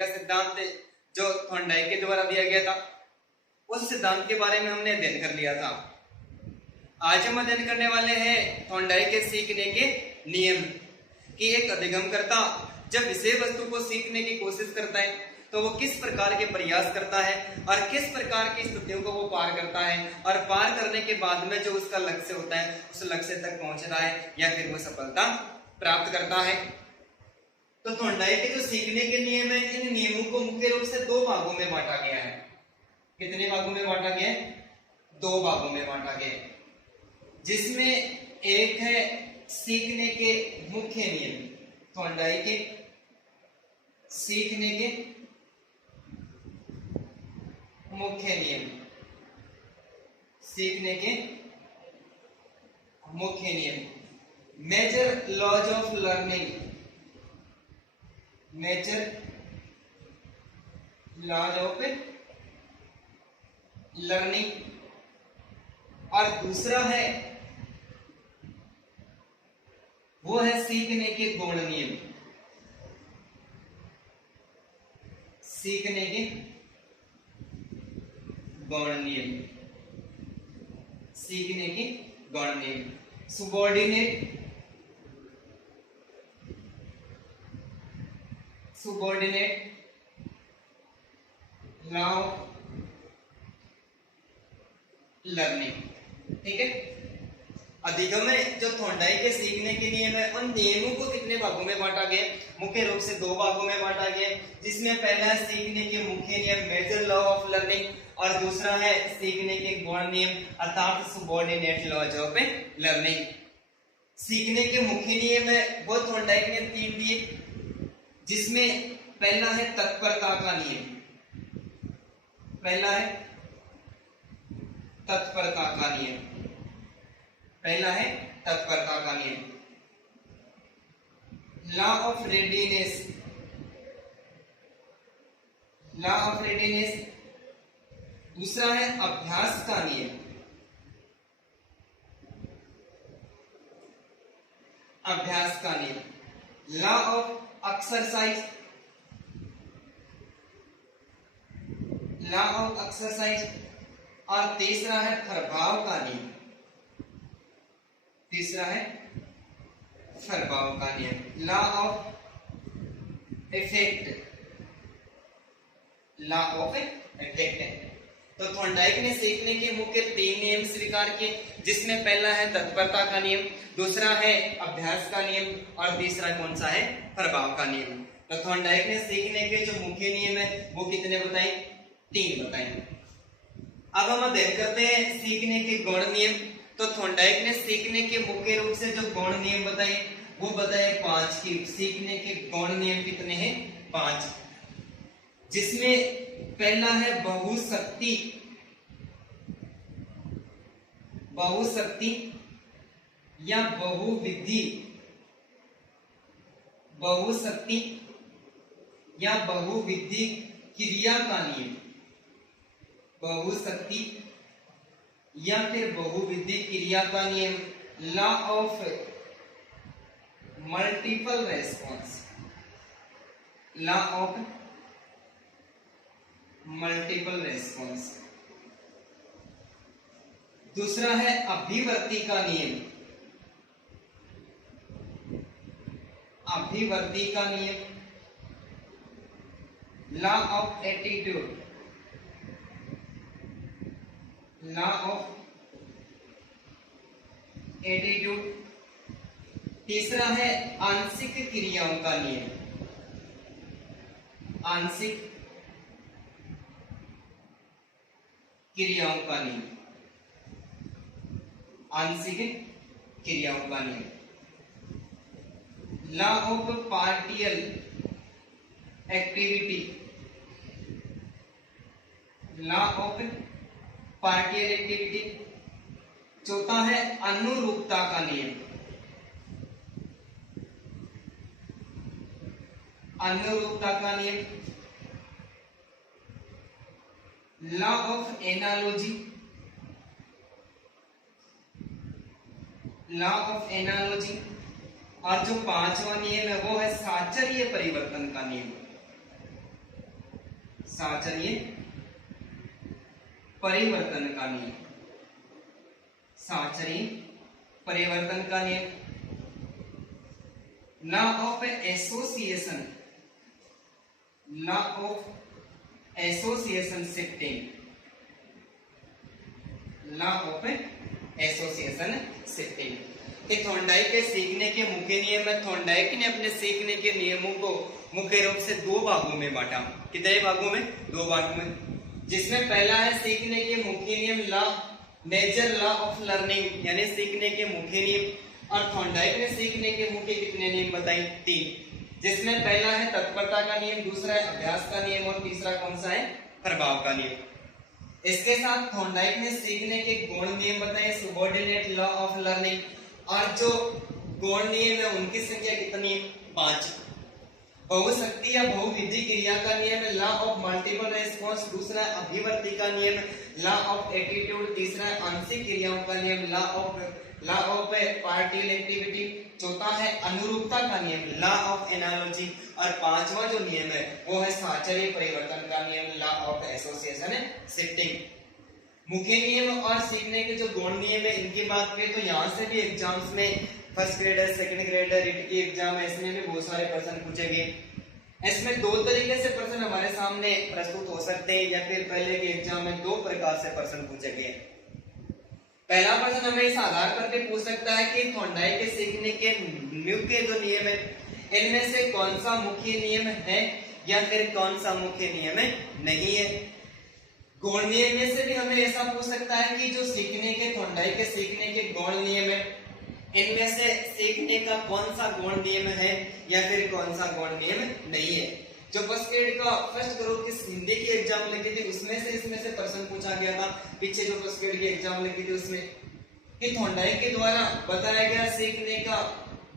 का सिद्धांत जो थॉर्नडाइक के द्वारा दिया गया था, उस सिद्धांत के बारे में हमने अध्ययन कर लिया था। आज हम अध्ययन करने वाले हैं थॉर्नडाइक के सीखने के नियम कि एक अधिगमकर्ता जब विषय वस्तु को सीखने की कोशिश करता है तो वो किस प्रकार के प्रयास करता है और किस प्रकार की स्थितियों को वो पार करता है, और पार करने के बाद में जो उसका लक्ष्य होता है उस लक्ष्य तक पहुंचता है या फिर वो सफलता प्राप्त करता है। तो थॉर्नडाइक के जो सीखने के नियम है, इन नियमों को मुख्य रूप से दो भागों में बांटा गया है। कितने भागों में बांटा गया है? दो भागों में बांटा गया है, जिसमें एक है सीखने के मुख्य नियम, थॉर्नडाइक के सीखने के मुख्य नियम, सीखने के मुख्य नियम, major laws of learning, major laws of learning, और दूसरा है वो है सीखने के गौण नियम, सीखने के गौण नियम, सीखने के गौण नियम, subordinate, subordinate law of learning. ठीक है, अधिगम में जो थॉर्नडाइक के सीखने के नियम है, उन नियमों को कितने भागों में बांटा गया? मुख्य रूप से दो भागों में बांटा गया, जिसमें पहला है सीखने के मुख्य नियम, मेजर लॉ ऑफ लर्निंग, और दूसरा है सीखने के गौण नियम अर्थात सुबॉर्डिनेट लॉज ऑफ लर्निंग। सीखने के मुख्य नियम है वो थॉर्नडाइक ने 3 दिए, जिसमें पहला है तत्परता का नियम, पहला है तत्परता का नियम, पहला है तत्परता का नियम, law of readiness, law of readiness, दूसरा है अभ्यास का नियम, अभ्यास का नियम, law of exercise, law of exercise, और तीसरा है प्रभाव का नियम, तीसरा है प्रभाव का नियम, law of effect, law of effect. तो थॉर्नडाइक ने सीखने के मुख्य 3 नियम स्वीकार किए, जिसमें पहला है तत्परता का नियम, दूसरा है अभ्यास का नियम, और तीसरा कौन सा है? प्रभाव का नियम। तो थॉर्नडाइक ने सीखने के जो मुख्य नियम है वो कितने बताए? 3 बताए। अब हम अध्ययन करते हैं सीखने के गौण नियम। तो थॉर्नडाइक ने सीखने के मुख्य रूप से जो गौण नियम बताए वो बताए 5 की। सीखने के गौण नियम कितने हैं? 5, जिसमें पहला है बहुशक्ति, बहुशक्ति या बहुविधि, बहुशक्ति या बहुविधि क्रिया का नियम, बहुशक्ति या फिर बहुविधि क्रिया का नियम, law of multiple response, law of multiple response, दूसरा है अभिवर्ती का नियम, अभिवर्ती का नियम, law of attitude, law of attitude, तीसरा है आंशिक क्रियाओं का नियम, आंशिक क्रियाओं का नियम, आंशिक क्रियाओं का नियम, law of partial activity, law of partial activity, चौथा है अनुरूपता का नियम, अनुरूपता का नियम, law of analogy, law of analogy, और जो 5वां नियम है वो है साचर्य परिवर्तन का नियम, साहचर्य परिवर्तन का नियम, साहचर्य परिवर्तन का नियम, law of association, law of association shifting, law of association shifting. कि थॉर्नडाइक के सीखने के मुख्य नियम है। थॉर्नडाइक ने अपने सीखने के नियमों को मुख्य रूप से दो भागों में बांटा। कितने भागों में? दो भागों में, जिसमें पहला है सीखने के मुख्य नियम, law major law of learning, यानी सीखने के मुख्य नियम। और थॉर्नडाइक ने सीखने के मुख्य कितने नियम बताए? 3, जिसमें पहला है तत्परता का नियम, दूसरा है अभ्यास का नियम और तीसरा कौन सा है? प्रभाव का नियम। इसके साथ थॉर्नडाइक ने सीखने के गौण नियम बताए, सबऑर्डिनेट लॉ ऑफ लर्निंग। और जो गौण नियम है उनकी संख्या कितनी? 5। बहुशक्ति या बहुविधि क्रिया का नियम है लॉ ऑफ मल्टीपल रेस्पॉन्स, दूसरा है अभिवर्ती का नियम, लॉ ऑफ एटीट्यूड, तीसरा है आंशिक क्रियाओं का नियम, लॉ ऑफ पार्टिकल एक्टिविटी, चौथा है अनुरूपता का नियम, लॉ ऑफ एनालॉजी, और पांचवा जो नियम है वो है साहचर्य परिवर्तन का नियम, लॉ ऑफ एसोसिएशन शिफ्टिंग। मुख्य नियम और सीखने के जो गौण नियम है इनकी बात करें तो यहाँ से भी एग्जाम्स में first grader, second grader, writ की एग्जाम है, इसमें भी बहुत सारे प्रश्न पूछे गए। इसमें दो तरीके से प्रश्न हमारे सामने प्रस्तुत हो सकते हैं, या फिर पहले के एग्जाम में दो प्रकार से प्रश्न पूछे गए। पहला प्रश्न हमें इस आधार पर भी पूछ सकता है कि थॉर्नडाइक के सीखने के मुख्य जो नियम है इनमें से कौन सा मुख्य नियम है या फिर कौन सा मुख्य नियम नहीं है। गौण नियम में से भी हमें ऐसा पूछ सकता है कि जो सीखने के थॉर्नडाइक के सीखने के गौण नियम है इनमें से सीखने का कौन सा गौण नियम है या फिर कौन सा गौण नियम नहीं है। जो फर्स्ट ग्रेड का फर्स्ट ग्रुप की हिंदी की एग्जाम लगी थी उसमें से इसमें से प्रश्न पूछा गया था, पीछे जो फर्स्ट ग्रेड की एग्जाम लगी थी उसमें, कि थॉर्नडाइक के द्वारा बताया गया सीखने का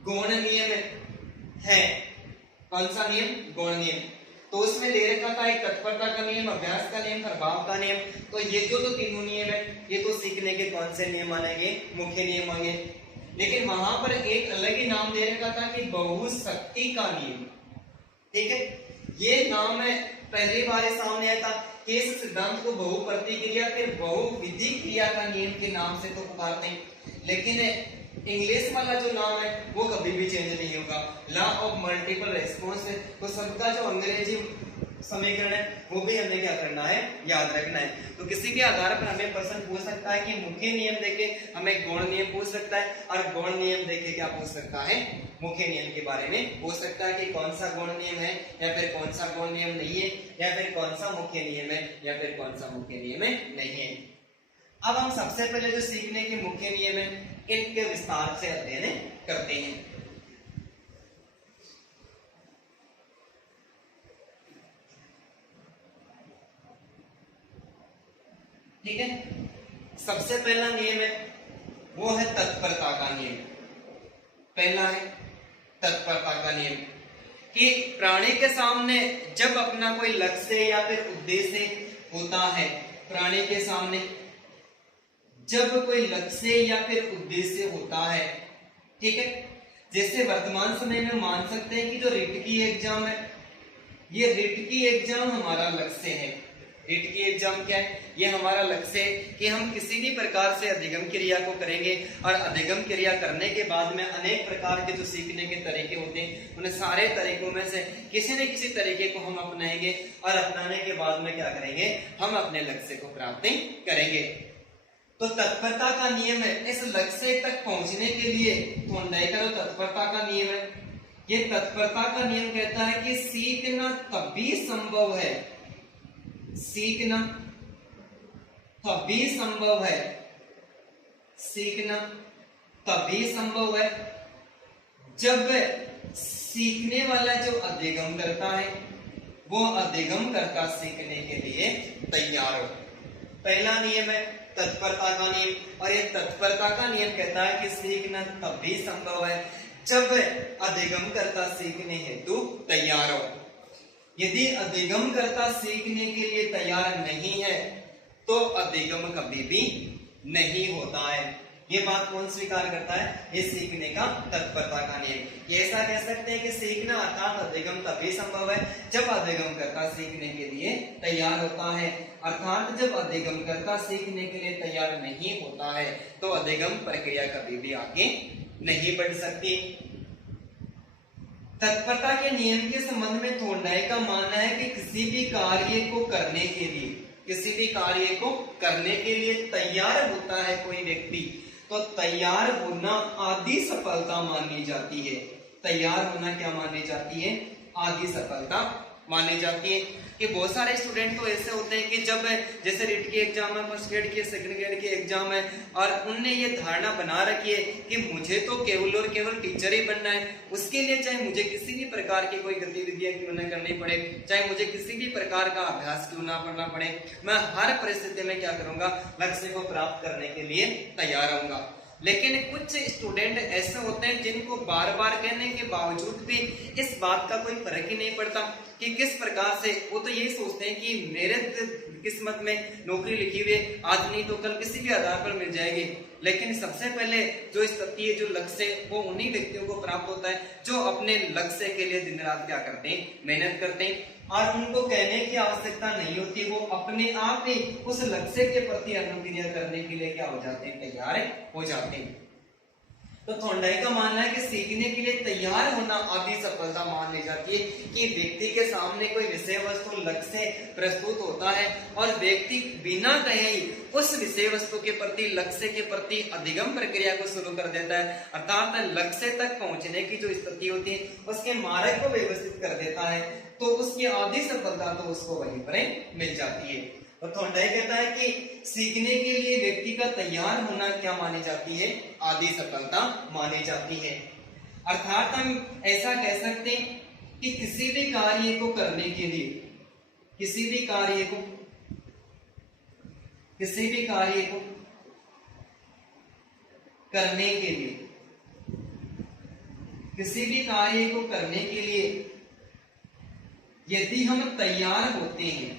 गौण नियम है कौन सा नियम? गौण नियम। तो उसमें दे रखा था एक तत्परता का नियम, अभ्यास का नियम, प्रभाव का नियम। तो ये जो तीनों नियम है ये तो सीखने के कौन से नियम मानेंगे? मुख्य नियम आएंगे। लेकिन वहां पर एक अलग ही नाम दे रखा था कि बहुशक्ति का नियम। ठीक है, ये नाम है पहली बार सामने आया था कि इस सिद्धांत को बहुप्रतिक्रिया फिर बहुविधि क्रिया का नियम के नाम से तो पुकारते हैं, लेकिन इंग्लिश वाला जो नाम है वो कभी भी चेंज नहीं होगा, लॉ ऑफ मल्टीपल रेस्पॉन्स है। तो सबका जो अंग्रेजी समीकरण है वो भी हमें क्या करना है? याद रखना है। तो किसी भी आधार पर हमें प्रश्न पूछ सकता है कि मुख्य नियम देके हमें गौण नियम पूछ सकता है, और गौण नियम देके क्या पूछ सकता है? मुख्य नियम के बारे में पूछ सकता है कि कौन सा गौण नियम है या फिर कौन सा गौण नियम नहीं है, या फिर कौन सा मुख्य नियम है या फिर कौन सा मुख्य नियम नहीं है। अब हम सबसे पहले जो सीखने के मुख्य नियम है इनके विस्तार से अध्ययन करते हैं। ठीक है, सबसे पहला नियम है वो है तत्परता का नियम। पहला है तत्परता का नियम कि प्राणी के सामने जब अपना कोई लक्ष्य या फिर उद्देश्य होता है, प्राणी के सामने जब कोई लक्ष्य या फिर उद्देश्य होता है, ठीक है, जैसे वर्तमान समय में मान सकते हैं कि जो रिट की एग्जाम है, ये रिट की एग्जाम हमारा लक्ष्य है। रिट की एग्जाम क्या है? ये हमारा लक्ष्य है कि हम किसी भी प्रकार से अधिगम क्रिया को करेंगे, और अधिगम क्रिया करने के बाद में अनेक प्रकार के जो सीखने के तरीके होते हैं उन सारे तरीकों में से किसी न किसी तरीके को हम अपनाएंगे, और अपनाने के बाद में क्या करेंगे? हम अपने लक्ष्य को प्राप्त करेंगे। तो तत्परता का नियम है, इस लक्ष्य तक पहुंचने के लिए थॉर्नडाइक का जो तत्परता का नियम है, ये तत्परता का नियम कहता है कि सीखना तभी संभव है, सीखना तभी संभव है, सीखना तभी संभव है जब सीखने वाला जो अधिगम करता है वो अधिगम करता सीखने के लिए तैयार हो। पहला नियम है तत्परता का नियम, और ये तत्परता का नियम कहता है कि सीखना तभी संभव है जब अधिगम करता सीखने हेतु तैयार हो। यदि अधिगम करता सीखने के लिए तैयार नहीं है तो अधिगम कभी भी नहीं होता है। ये बात कौन स्वीकार करता है? ये सीखने का तत्परता का नियम। ये ऐसा कह सकते हैं कि सीखना अर्थात अधिगम तभी संभव है जब अधिगमकर्ता सीखने के लिए तैयार होता है, अर्थात जब अधिगमकर्ता सीखने के लिए तैयार नहीं होता है तो अधिगम प्रक्रिया कभी भी आगे नहीं बढ़ सकती। तत्परता के नियम के संबंध में थॉर्नडाइक का मानना है कि किसी भी कार्य को करने के लिए तैयार होता है कोई व्यक्ति, तो तैयार होना आदि सफलता मानी जाती है। तैयार होना क्या मानी जाती है? आदि सफलता मानी जाती है। कि बहुत सारे स्टूडेंट तो ऐसे होते हैं कि जब जैसे रिट की एग्जाम है, फर्स्ट ग्रेड की, सेकंड ग्रेड की एग्जाम है, और उनने ये धारणा बना रखी है कि मुझे तो केवल और केवल टीचर ही बनना है, उसके लिए चाहे मुझे किसी भी प्रकार की कोई गतिविधियां क्यों न करनी पड़े, चाहे मुझे किसी भी प्रकार का अभ्यास क्यों ना पढ़ना पड़े, मैं हर परिस्थिति में क्या करूंगा? लक्ष्य को प्राप्त करने के लिए तैयार रहूंगा। लेकिन कुछ स्टूडेंट ऐसे होते हैं जिनको बार बार कहने के बावजूद भी इस बात का कोई फर्क ही नहीं पड़ता कि किस प्रकार से, वो तो यही सोचते हैं कि मेरे किस्मत में नौकरी लिखी हुई है, आज नहीं तो कल किसी भी आधार पर मिल जाएगी। लेकिन सबसे पहले जो स्थिति है, जो लक्ष्य, वो उन्हीं व्यक्तियों को प्राप्त होता है जो अपने लक्ष्य के लिए दिन रात क्या करते हैं? मेहनत करते हैं, और उनको कहने की आवश्यकता नहीं होती, वो अपने आप ही उस लक्ष्य के प्रति अनुक्रिया करने के लिए क्या हो जाते हैं? तैयार हो जाते हैं। तो थॉर्नडाइक का मानना है कि सीखने के लिए तैयार होना आदि सफलता मान ली जाती है कि व्यक्ति के सामने कोई विषय वस्तु लक्ष्य प्रस्तुत होता है और व्यक्ति बिना कहे ही उस विषय वस्तु के प्रति, लक्ष्य के प्रति अधिगम प्रक्रिया को शुरू कर देता है, अर्थात लक्ष्य तक पहुंचने की जो स्थिति होती है उसके मार्ग को व्यवस्थित कर देता है, तो उसकी आदि सफलता तो उसको वहीं पर मिल जाती है। तो थॉर्नडाइक कहता है कि सीखने के लिए व्यक्ति का तैयार होना क्या मानी जाती है? आदि सफलता मानी जाती है। अर्थात हम ऐसा कह सकते हैं कि किसी भी कार्य को करने के लिए, किसी भी कार्य को करने के लिए यदि हम तैयार होते हैं,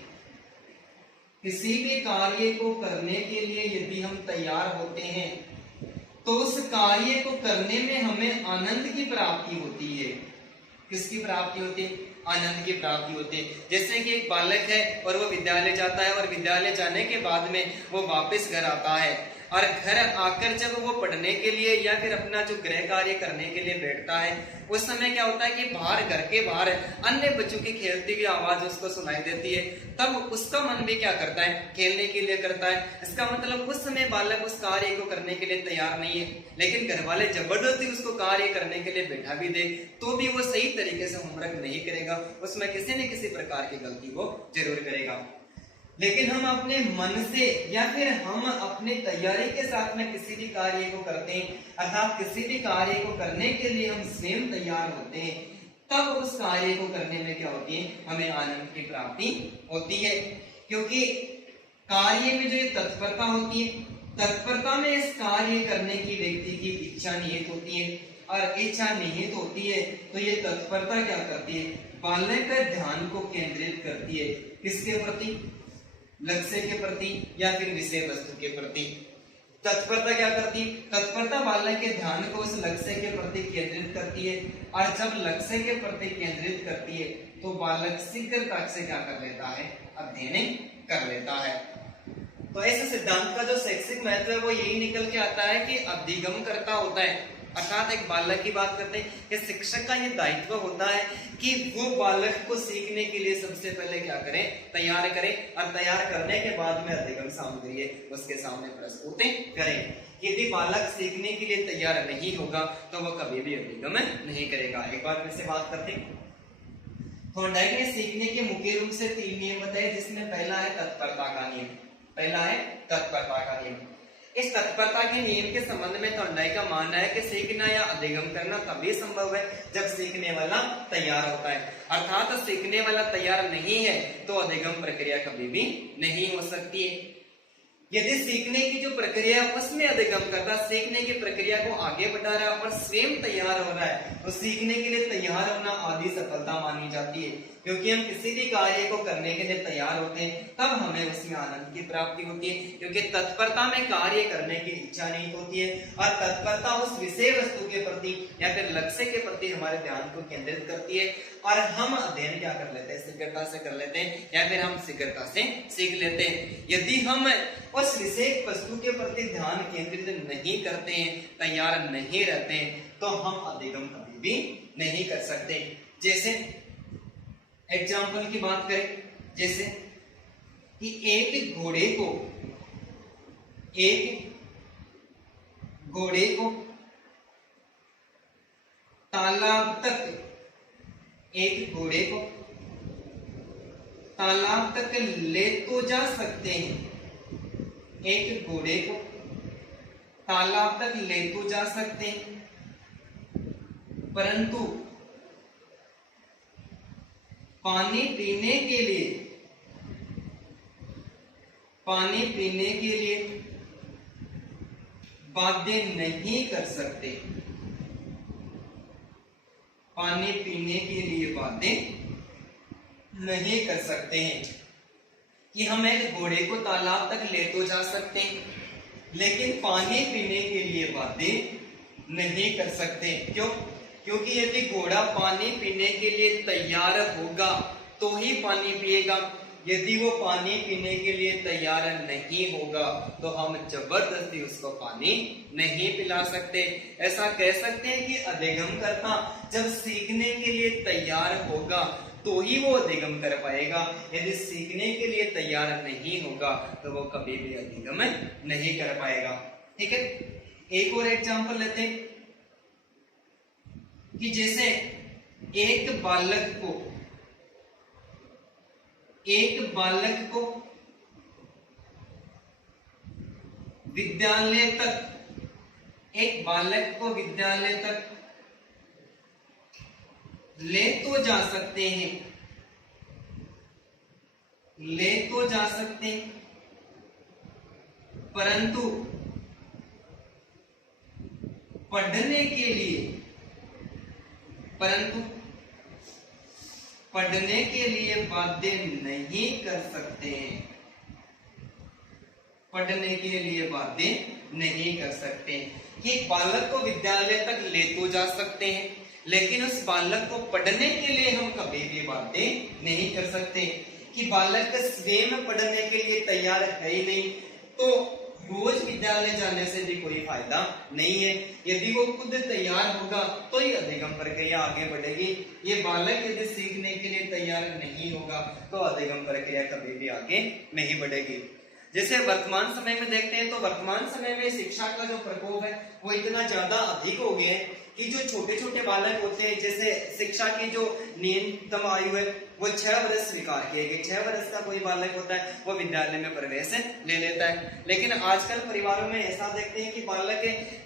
किसी भी कार्य को करने के लिए यदि हम तैयार होते हैं तो उस कार्य को करने में हमें आनंद की प्राप्ति होती है। किसकी प्राप्ति होती है? आनंद की प्राप्ति होती है। जैसे कि एक बालक है और वो विद्यालय जाता है, और विद्यालय जाने के बाद में वो वापस घर आता है, और घर आकर जब वो पढ़ने के लिए या फिर अपना जो गृह कार्य करने के लिए बैठता है, उस समय क्या होता है कि बाहर, घर के बाहर अन्य बच्चों की खेलती हुई आवाज उसको सुनाई देती है, तब उसका मन भी क्या करता है? खेलने के लिए करता है। इसका मतलब उस समय बालक उस कार्य को करने के लिए तैयार नहीं है, लेकिन घर वाले जबरदस्ती उसको कार्य करने के लिए बैठा भी दे तो भी वो सही तरीके से होमवर्क नहीं करेगा, उसमें किसी न किसी प्रकार की गलती वो जरूर करेगा। लेकिन हम अपने मन से या फिर हम अपने तैयारी के साथ में किसी भी कार्य को करते हैं, अर्थात किसी भी कार्य को करने के लिए हम स्वयं तैयार होते हैं, तब उस कार्य को करने में क्या होती है? हमें आनंद की प्राप्ति होती है। क्योंकि कार्य में जो ये तत्परता होती है, तत्परता में इस कार्य करने की व्यक्ति की इच्छा निहित होती है, और इच्छा निहित होती है तो ये तत्परता क्या करती है? बालक का ध्यान को केंद्रित करती है। किसके प्रति? लक्ष्य के प्रति या फिर विषय वस्तु के प्रति। तत्परता क्या करती है? तत्परता बालक के ध्यान को उस लक्ष्य के प्रति केंद्रित करती है, और जब लक्ष्य के प्रति केंद्रित करती है तो बालक शीघ्रता से क्या कर लेता है? अध्ययन कर लेता है। तो ऐसे सिद्धांत का जो शैक्षिक महत्व है वो यही निकल के आता है कि अधिगम करता होता है, अर्थात एक बालक की बात करते हैं कि शिक्षक का ये दायित्व होता है कि वो बालक को सीखने के लिए सबसे पहले क्या करें? तैयार करें, और तैयार करने के बाद में अधिगम सामग्री उसके सामने प्रस्तुत करें। यदि बालक सीखने के लिए तैयार नहीं होगा तो वह कभी भी अधिगम नहीं करेगा। एक बार फिर से बात करते हैं। थॉर्नडाइक ने सीखने के मुख्य रूप से 3 नियम बताए, जिसमें पहला है तत्परता का नियम। पहला है तत्परता का नियम। इस तत्परता के नियम के संबंध में थॉर्नडाइक का मानना है कि सीखना या अधिगम करना तभी संभव है जब सीखने वाला तैयार होता है, अर्थात सीखने वाला तैयार नहीं है तो अधिगम प्रक्रिया कभी भी नहीं हो सकती है। यदि सीखने की जो प्रक्रिया है उसमें अधिगम करता, सीखने की प्रक्रिया को आगे बढ़ा रहा है और स्वयं तैयार हो रहा है, तो सीखने के लिए तैयार होना आदि सफलता मानी जाती है। क्योंकि हम किसी भी कार्य को करने के लिए तैयार होते हैं तब हमें उसमें आनंद की प्राप्ति होती है, क्योंकि तत्परता में कार्य करने की इच्छा नहीं होती है और तत्परता उस विषय वस्तु के प्रति या फिर लक्ष्य के प्रति हमारे ध्यान को केंद्रित करती है और हम अध्ययन क्या कर लेते हैं, शीघ्रता से कर लेते हैं या फिर हम शीघ्रता से सीख लेते हैं। यदि हम उस विषय वस्तु के प्रति ध्यान केंद्रित नहीं करते हैं, तैयार नहीं रहते हैं, तो हम अधिगम कभी भी नहीं कर सकते। जैसे एग्जाम्पल की बात करें, जैसे कि एक घोड़े को तालाब तक ले तो जा सकते हैं, एक घोड़े को तालाब तक ले तो जा सकते हैं, परंतु पानी पीने के लिए बाध्य नहीं कर सकते, पानी पीने के लिए बाध्य नहीं कर सकते हैं। कि हम एक घोड़े को तालाब तक ले तो जा सकते हैं लेकिन पानी पीने के लिए बाध्य नहीं कर सकते। क्यों? क्योंकि यदि घोड़ा पानी पीने के लिए तैयार होगा तो ही पानी पिएगा, यदि वो पानी पीने के लिए तैयार नहीं होगा तो हम जबरदस्ती उसको पानी नहीं पिला सकते। ऐसा कह सकते हैं कि अधिगम करता जब सीखने के लिए तैयार होगा तो ही वो अधिगम कर पाएगा, यदि सीखने के लिए तैयार नहीं होगा तो वो कभी भी अधिगम नहीं कर पाएगा। ठीक है, एक और एग्जांपल लेते हैं कि जैसे एक बालक को विद्यालय तक ले तो जा सकते हैं, परंतु पढ़ने के लिए बाध्य नहीं कर सकते हैं, पढ़ने के लिए बाध्य नहीं कर सकते। कि एक बालक को विद्यालय तक ले तो जा सकते हैं लेकिन उस बालक को पढ़ने के लिए हम कभी भी बाध्य नहीं कर सकते। कि बालक स्वयं पढ़ने के लिए तैयार है ही नहीं तो रोज विद्यालय जाने से भी कोई फायदा नहीं है। यदि वो खुद तैयार होगा तो ही अधिगम प्रक्रिया आगे बढ़ेगी। ये बालक यदि सीखने के लिए तैयार नहीं होगा तो अधिगम प्रक्रिया कभी भी आगे नहीं बढ़ेगी। जैसे वर्तमान समय में देखते हैं तो वर्तमान समय में शिक्षा का जो प्रकोप है वो इतना ज्यादा अधिक हो गया है कि जो छोटे छोटे बालक होते हैं, जैसे शिक्षा की जो न्यूनतम आयु है वो 6 वर्ष स्वीकार किए गए। 6 वर्ष का कोई बालक होता है वो विद्यालय में प्रवेश ले लेता है। लेकिन आजकल परिवारों में ऐसा देखते हैं कि बालक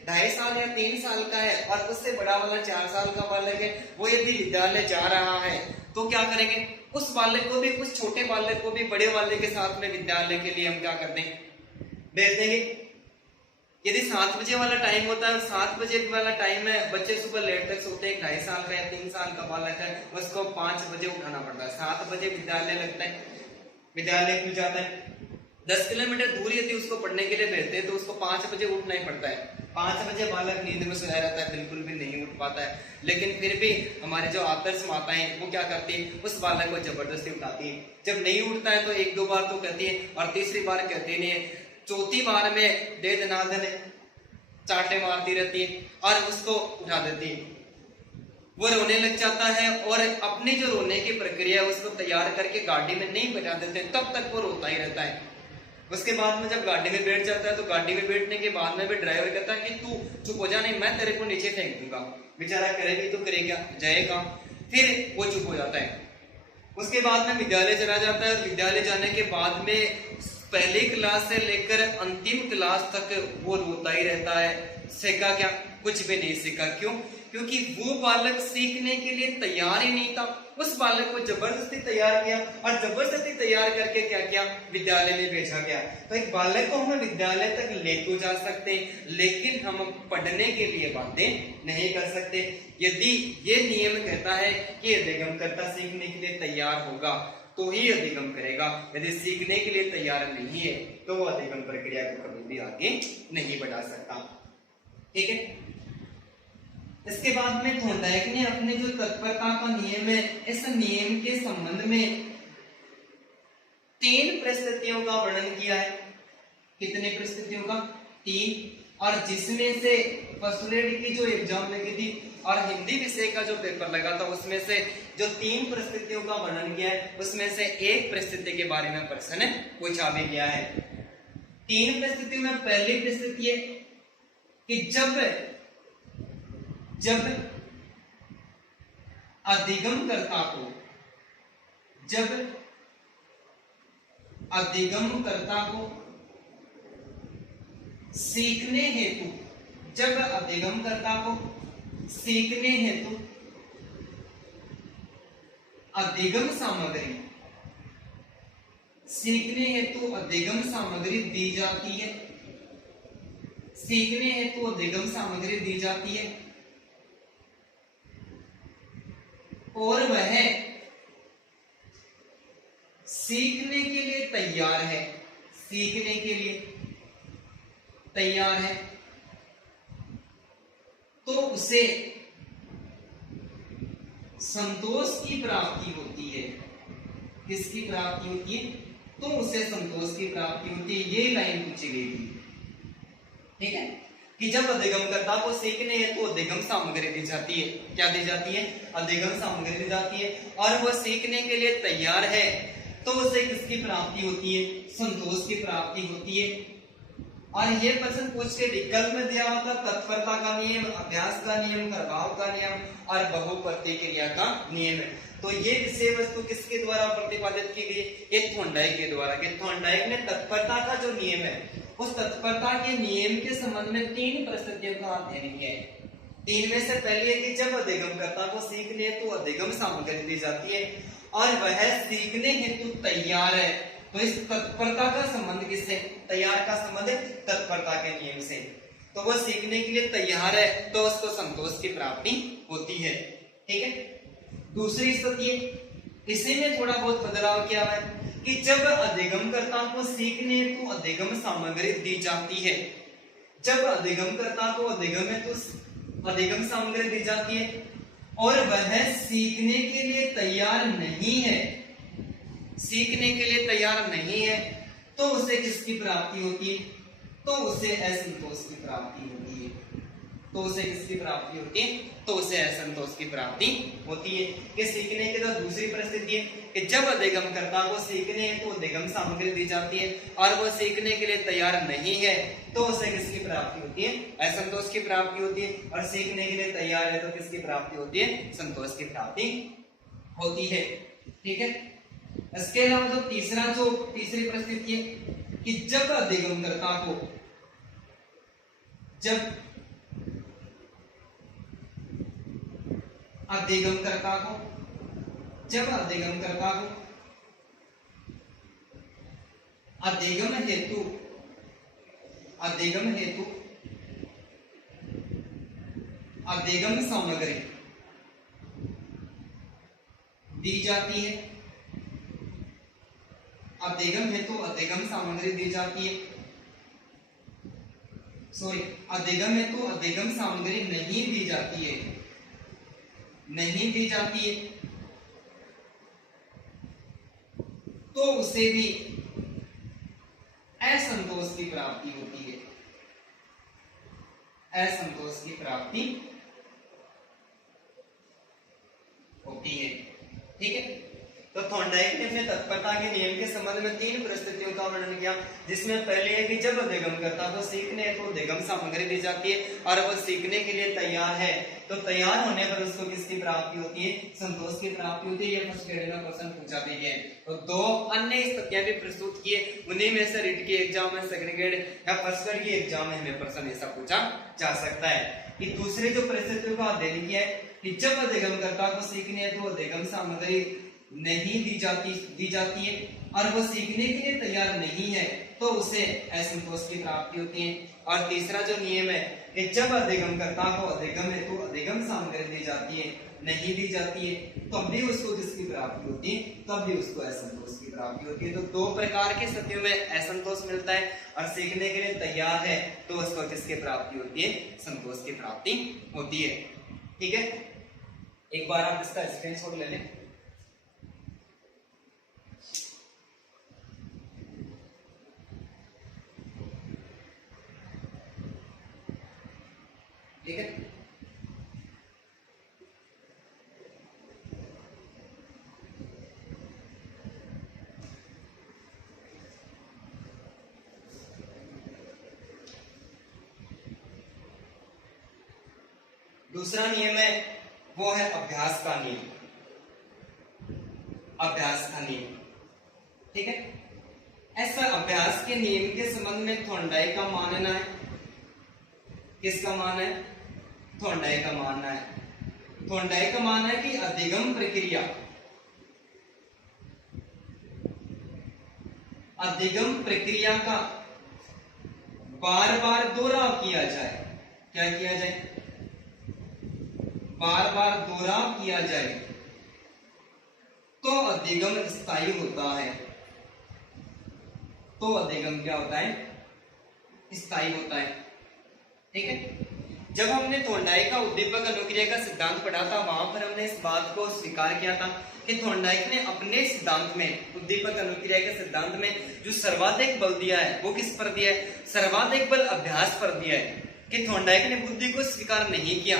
2.5 साल या 3 साल का है और उससे बड़ा वाला 4 साल का बालक है, वो यदि विद्यालय जा रहा है तो क्या करेंगे, उस बालक को भी, उस छोटे बालक को भी बड़े वाले के साथ में विद्यालय के लिए हम क्या कर देंगे, भेज देंगे। यदि 7 बजे वाला टाइम होता है, 7 बजे वाला टाइम है, बच्चे सुबह लेट तक सोते हैं, 2.5 साल का या 3 साल का बालक है, उसको 5 बजे उठाना पड़ता है, 7 बजे विद्यालय लगता है, विद्यालय खुल जाता है। 10 किलोमीटर दूर यदि उसको पढ़ने के लिए भेजते हैं तो उसको 5 बजे उठना ही पड़ता है। 5 बजे बालक नींद में सोया रहता है, बिल्कुल भी नहीं उठ पाता है। लेकिन फिर भी हमारे जो आदर्श माताएं वो क्या करती है, उस बालक को जबरदस्ती उठाती है। जब नहीं उठता है तो 1-2 बार तो कहती है और तीसरी बार कहती नहीं है, चौथी बार में दे दनादन चाटे मारती रहती है और उसको उठा देती है। वो रोने लग जाता है और अपनी जो रोने की प्रक्रिया है उसको तैयार करके गाड़ी में नहीं बैठा देते, तब तक वो रोता ही रहता है। उसके बाद में जब गाड़ी में बैठ जाता है तो गाड़ी में बैठने के बाद में भी ड्राइवर कहता है कि तू चुप हो जा, नहीं मैं तेरे को नीचे फेंक दूंगा। बेचारा करेगी तो करेगा, जाएगा, फिर वो चुप हो जाता है। उसके बाद में विद्यालय चला जाता है और विद्यालय जाने के बाद में पहली क्लास से लेकर अंतिम क्लास तक वो रोता ही रहता है। सीखा क्या? कुछ भी नहीं सीखा। क्यों? क्योंकि वो बालक सीखने के लिए तैयार ही नहीं था। उस बालक को जबरदस्ती तैयार किया और जबरदस्ती तैयार करके क्या किया, विद्यालय में भेजा गया। तो एक बालक को हम विद्यालय तक ले तो जा सकते हैं, लेकिन हम पढ़ने के लिए बाध्य नहीं कर सकते। यदि ये नियम कहता है कि अधिगमकर्ता सीखने के लिए तैयार होगा तो ही अधिगम करेगा, यदि सीखने के लिए तैयार नहीं है तो वो अधिगम प्रक्रिया को कभी भी आगे नहीं बढ़ा सकता। ठीक है। इसके बाद में थॉर्नडाइक ने अपने जो तत्परता का नियम है, इस नियम के संबंध में 3 परिस्थितियों का वर्णन किया है। कितने परिस्थितियों का? 3। और जिसमें से फर्स्ट ग्रेड की जो एग्जाम लगी थी और हिंदी विषय का जो पेपर लगा था, उसमें से जो 3 परिस्थितियों का वर्णन किया है, उसमें से एक परिस्थिति के बारे में प्रश्न पूछा भी गया है। 3 परिस्थिति में पहली परिस्थिति है कि जब अधिगमकर्ता को सीखने हेतु अधिगम सामग्री दी जाती है और वह सीखने के लिए तैयार है तो उसे संतोष की प्राप्ति होती है। किसकी प्राप्ति होती है? तो उसे संतोष की प्राप्ति होती है। ये लाइन पूछी गई थी। ठीक है, कि जब अधिगमकर्ता को सीखने है तो अधिगम सामग्री दी जाती है। क्या दी जाती है? अधिगम सामग्री दी जाती है और वह सीखने के लिए तैयार है तो उसे किसकी प्राप्ति होती है? संतोष की प्राप्ति होती है। और ये प्रश्न पूछ के विकल्प में दिया हुआ था तत्परता का नियम, अभ्यास का नियम, प्रभाव का नियम और बहुप्रतिक्रिया का नियम। तो ये विषय वस्तु किसके द्वारा प्रतिपादित की गई? ये थॉर्नडाइक के द्वारा। थॉर्नडाइक ने तत्परता का जो नियम है, उस तत्परता के नियम के संबंध में 3 परिस्थितियों का अध्ययन किया है। 3 में से पहली है कि जब अधिगमकर्ता को सीखने हेतु अधिगम सामग्री दी जाती है और वह सीखने हेतु तैयार है। तो इस तत्परता का संबंध किससे? तैयार का संबंध है तत्परता के नियम से। तो वह सीखने के लिए तैयार है तो उसको संतोष की प्राप्ति होती है। ठीक है। दूसरी स्थिति है, इसी में थोड़ा बहुत बदलाव किया है कि जब अधिगमकर्ता को सीखने हेतु अधिगम सामग्री दी जाती है, जब अधिगमकर्ता को अधिगम सामग्री दी जाती है और वह सीखने के लिए तैयार नहीं है, तो उसे किसकी प्राप्ति होती है? तो उसे असंतोष की प्राप्ति होती है। तो उसे असंतोष की प्राप्ति होती है। कि सीखने की तो दूसरी परिस्थिति है कि जब अधिगमकर्ता को सीखने हेतु अधिगम सामग्री दी जाती है और वह सीखने के लिए तैयार नहीं है तो उसे किसकी प्राप्ति होती है? असंतोष की प्राप्ति होती है। और सीखने के लिए तैयार है तो किसकी प्राप्ति होती है? संतोष की प्राप्ति होती है। ठीक है। इसके अलावा जो तीसरी परिस्थिति है कि जब अधिगमकर्ता को अधिगम हेतु अधिगम सामग्री दी जाती है। अधिगम हेतु अधिगम सामग्री दी जाती है। अधिगम हेतु अधिगम सामग्री नहीं दी जाती है तो उसे भी असंतोष की प्राप्ति होती है। ठीक है। तो थॉर्नडाइक ने अपने तत्परता के नियम के संबंध में 3 परिस्थितियों का वर्णन किया, जिसमें पहले है कि जब अधिगमकर्ता को सीखने हेतु अधिगम सामग्री दी जाती है और वह सीखने के लिए तैयार है तो तैयार होने पर उसको किसकी प्राप्ति होती है? संतोष की प्राप्ति होती है। ये फर्स्ट ग्रेड में क्वेश्चन पूछा भी गया। तो 2 अन्य स्थितियां भी प्रस्तुत किए, उन्हीं में से रिट की एग्जाम में, सेकंड ग्रेड या फर्स्ट ग्रेड की एग्जाम में हमें प्रश्न ऐसा पूछा जा सकता है। कि दूसरे जो परिस्थितियों का अध्ययन किया है कि जब अधिगमकर्ता को सीखने है तो अधिगम सामग्री नहीं दी जाती है और वो सीखने के लिए तैयार नहीं है तो उसे असंतोष की प्राप्ति होती है। और तीसरा जो नियम है कि जब अधिगमकर्ता को अधिगम है तो अधिगम सामग्री दी जाती है, नहीं दी जाती है तब भी उसको किसकी प्राप्ति होती है, तब भी उसको असंतोष की प्राप्ति होती है। तो दो प्रकार के स्थितियों में असंतोष मिलता है और सीखने के लिए तैयार है तो उसको किसकी प्राप्ति होती है, संतोष की प्राप्ति होती है। ठीक है, एक बार आप इसका स्क्रीनशॉट ले लें। ठीक है, दूसरा नियम है वो है अभ्यास का नियम। अभ्यास का नियम, ठीक है, ऐसा अभ्यास के नियम के संबंध में थॉर्नडाइक का मानना है, किसका मानना है, थॉर्नडाइक का मानना है। थॉर्नडाइक का मानना है कि अधिगम प्रक्रिया, अधिगम प्रक्रिया का बार बार दोहराव किया जाए। क्या किया जाए, बार बार दोहराव किया जाए तो अधिगम स्थायी होता है। तो अधिगम क्या होता है, स्थायी होता है। ठीक है, जब हमने थॉर्नडाइक का उद्दीपक अनुक्रिया का सिद्धांत पढ़ा था वहां पर हमने इस बात को स्वीकार किया था कि थॉर्नडाइक ने अपने सिद्धांत में, उद्दीपक अनुक्रिया के सिद्धांत में जो सर्वाधिक बल दिया है वो किस पर दिया है, सर्वाधिक बल अभ्यास पर दिया है। कि थॉर्नडाइक ने बुद्धि को स्वीकार नहीं किया,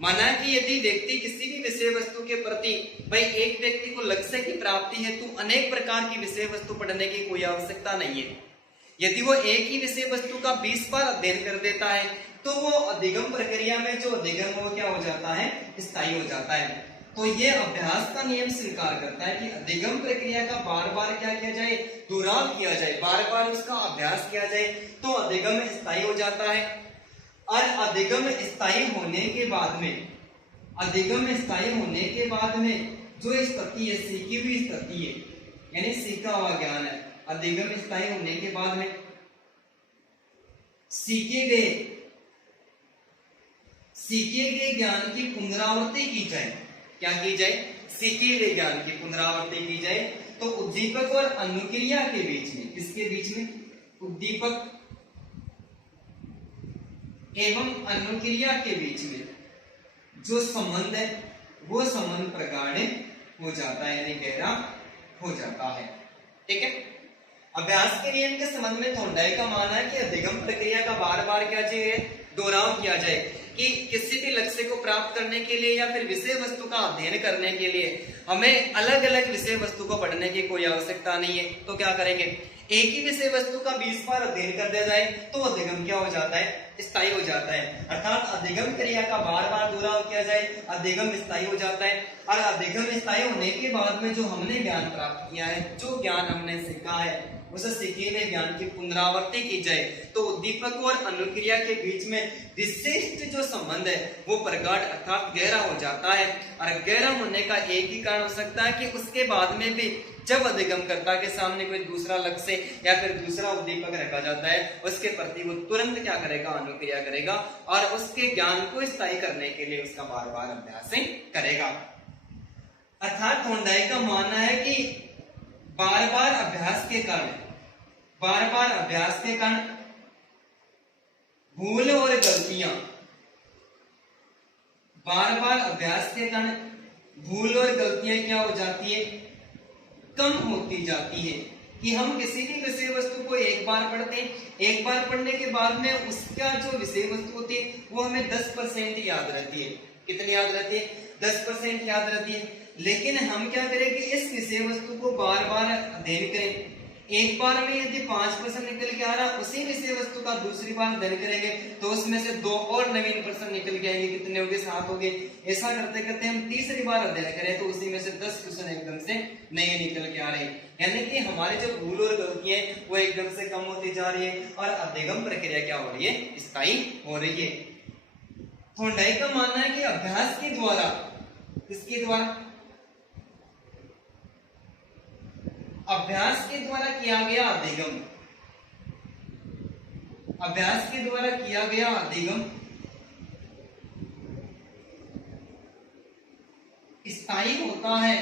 माना कि यदि व्यक्ति किसी भी विषय वस्तु के प्रति, भाई एक व्यक्ति को लक्ष्य की प्राप्ति है तो अनेक प्रकार की विषय वस्तु पढ़ने की कोई आवश्यकता नहीं है। यदि वो एक ही विषय वस्तु का 20 बार अध्ययन कर देता है तो वो अधिगम प्रक्रिया में जो अधिगम वो क्या हो जाता है, स्थायी हो जाता है। तो ये अभ्यास का नियम स्वीकार करता है कि अधिगम प्रक्रिया का बार बार क्या किया जाए, दोहराव किया जाए, बार बार उसका अभ्यास किया जाए तो अधिगम स्थायी हो जाता है। और अधिगम स्थायी होने के बाद में, अधिगम स्थायी होने के बाद में जो स्थिति है, सीखी हुई स्थिति है, यानी सीखा हुआ ज्ञान है, अधिगम स्थायी होने के बाद में सीखे गए ज्ञान की पुनरावृत्ति की जाए। क्या की जाए, सीखे गए ज्ञान की पुनरावृत्ति की जाए। तो उद्दीपक और अनुक्रिया के बीच में, किसके बीच में, उद्दीपक एवं अनुक्रिया के बीच में जो संबंध है वो संबंध प्रगाढ़ हो जाता है, यानी गहरा हो जाता है। ठीक है, अभ्यास के नियम के संबंध में थॉर्नडाइक का मानना है कि अधिगम प्रक्रिया का बार बार क्या चाहिए, दोहराव किया जाए। कि किसी भी लक्ष्य को प्राप्त करने के लिए या फिर विषय वस्तु का अध्ययन करने के लिए हमें अलग अलग विषय वस्तु को पढ़ने की कोई आवश्यकता नहीं है। तो क्या करेंगे, एक ही विषय वस्तु का 20 बार अध्ययन कर दिया जाए तो अधिगम क्या हो जाता है, स्थायी हो जाता है। अर्थात अधिगम क्रिया का बार बार दोहराव किया जाए, अधिगम स्थायी हो जाता है। और अधिगम स्थायी होने के बाद में जो हमने ज्ञान प्राप्त किया है, जो ज्ञान हमने सीखा है, उसे सीखे गए ज्ञान की पुनरावृत्ति की जाए तो उद्दीपक और अनुक्रिया के बीच में विशिष्ट जो संबंध है वो प्रगाढ़ अर्थात गहरा हो जाता है। और गहरा होने का एक ही कारण हो सकता है कि उसके बाद में भी जब अधिगमकर्ता के सामने कोई दूसरा लक्ष्य या फिर दूसरा उद्दीपक रखा जाता है, उसके प्रति वो तुरंत क्या करेगा, अनुक्रिया करेगा और उसके ज्ञान को स्थायी करने के लिए उसका बार बार अभ्यास करेगा। अर्थात थॉर्नडाइक का मानना है कि बार बार अभ्यास के कारण, बार बार अभ्यास के कारण भूल और गलतियां, बार बार अभ्यास के कारण भूल और गलतियां क्या हो जाती है, कम होती जाती है। कि हम किसी भी विषय वस्तु को एक बार पढ़ते हैं, एक बार पढ़ने के बाद में उसका जो विषय वस्तु होती है वो हमें 10% याद रहती है। कितनी याद रहती है, 10% याद रहती है। लेकिन हम क्या करें कि इस विषय वस्तु को बार बार अध्ययन करें। एक बार में यदि 5% निकल के आ रहा, उसी विषय वस्तु का दूसरी बार अध्ययन करेंगे तो उसमें से 2 और नवीन प्रश्न निकल के आएंगे। कितने हो गए, 7 हो गए। ऐसा करते करते हम तीसरी बार अध्ययन करें तो उसी में से 10 क्वेश्चन एकदम से नए निकल के आ रहे हैं। यानी कि हमारे जो भूल और गलतियां वो एकदम से कम होती जा रही है और अधिगम प्रक्रिया क्या हो रही है, स्थायी हो रही है। थॉर्नडाइक का मानना है कि अभ्यास के द्वारा, किसके द्वारा, अभ्यास के द्वारा किया गया अधिगम, अभ्यास के द्वारा किया गया अधिगम स्थायी होता है।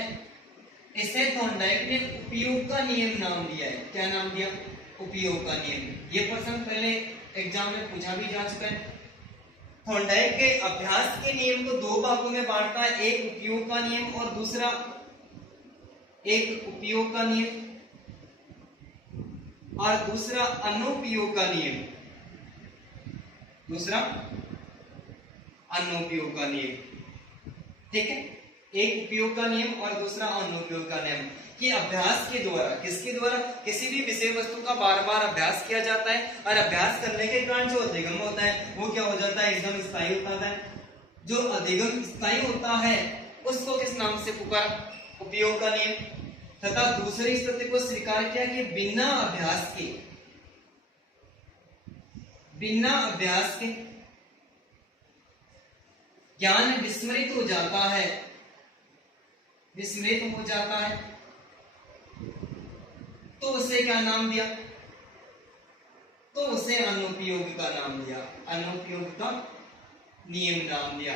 इसे थॉर्नडाइक ने उपयोग का नियम नाम दिया है। क्या नाम दिया? उपयोग का नियम। ये प्रश्न पहले एग्जाम में पूछा भी जा चुका है। थॉर्नडाइक के अभ्यास के नियम को दो भागों में बांटता है, एक उपयोग का नियम और दूसरा, एक उपयोग का नियम और दूसरा अनुपयोग का नियम, दूसरा अनुपयोग का नियम। ठीक है, एक उपयोग का नियम और दूसरा अनुपयोग का नियम। कि अभ्यास के द्वारा, किसके द्वारा, किसी भी विषय वस्तु का बार बार अभ्यास किया जाता है और अभ्यास करने के कारण जो अधिगम होता है वो क्या हो जाता है? एकदम स्थायी होता है। जो अधिगम स्थायी होता है उसको किस नाम से पुकारा? उपयोग का नियम। तथा दूसरी स्थिति को स्वीकार किया कि बिना अभ्यास के, बिना अभ्यास के ज्ञान विस्मृत हो जाता है, विस्मृत हो जाता है, तो उसे क्या नाम दिया? तो उसे अनुपयोग का नाम दिया, अनुपयोग का नियम नाम दिया।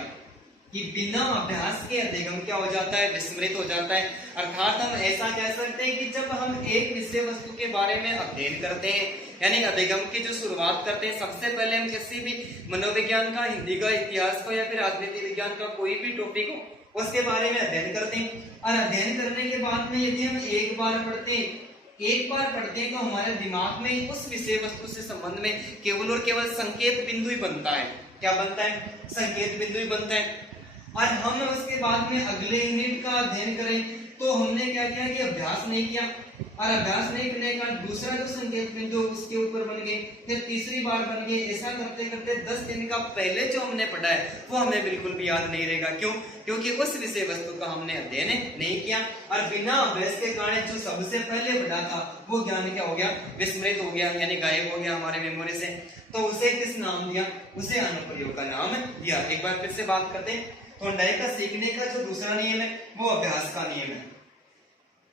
कि बिना अभ्यास के अधिगम क्या हो जाता है? विस्मृत हो जाता है। अर्थात हम ऐसा कह सकते हैं कि जब हम एक विषय वस्तु के बारे में अध्ययन करते हैं, यानी अधिगम की जो शुरुआत करते हैं, सबसे पहले हम किसी भी मनोविज्ञान का, हिंदी का, इतिहास का या फिर राजनीति विज्ञान का कोई भी टॉपिक हो उसके बारे में अध्ययन करते हैं। और अध्ययन करने के बाद में यदि हम एक बार पढ़ते हैं तो हमारे दिमाग में उस विषय वस्तु से संबंध में केवल और केवल संकेत बिंदु ही बनता है। क्या बनता है? संकेत बिंदु ही बनता है। और हम उसके बाद में अगले यूनिट का अध्ययन करें तो हमने क्या किया कि अभ्यास नहीं किया, और अभ्यास नहीं करने का दूसरा जो संकेत बिंदु उसके ऊपर बन गए, फिर तीसरी बार बन गए। ऐसा करते करते 10 दिन का पहले जो हमने पढ़ा है वो हमें बिल्कुल भी याद नहीं रहेगा। क्यों? क्योंकि उस विषय वस्तु का हमने अध्ययन नहीं किया, और बिना अभ्यास के कारण जो सबसे पहले पढ़ा था वो ज्ञान क्या हो गया? विस्मृत हो गया, यानी गायब हो गया हमारे मेमोरी से। तो उसे किस नाम दिया? उसे अनुप्रयोग का नाम दिया। एक बार फिर से बात करते हैं। थॉर्नडाइक का सीखने का जो दूसरा नियम है वो अभ्यास का नियम है।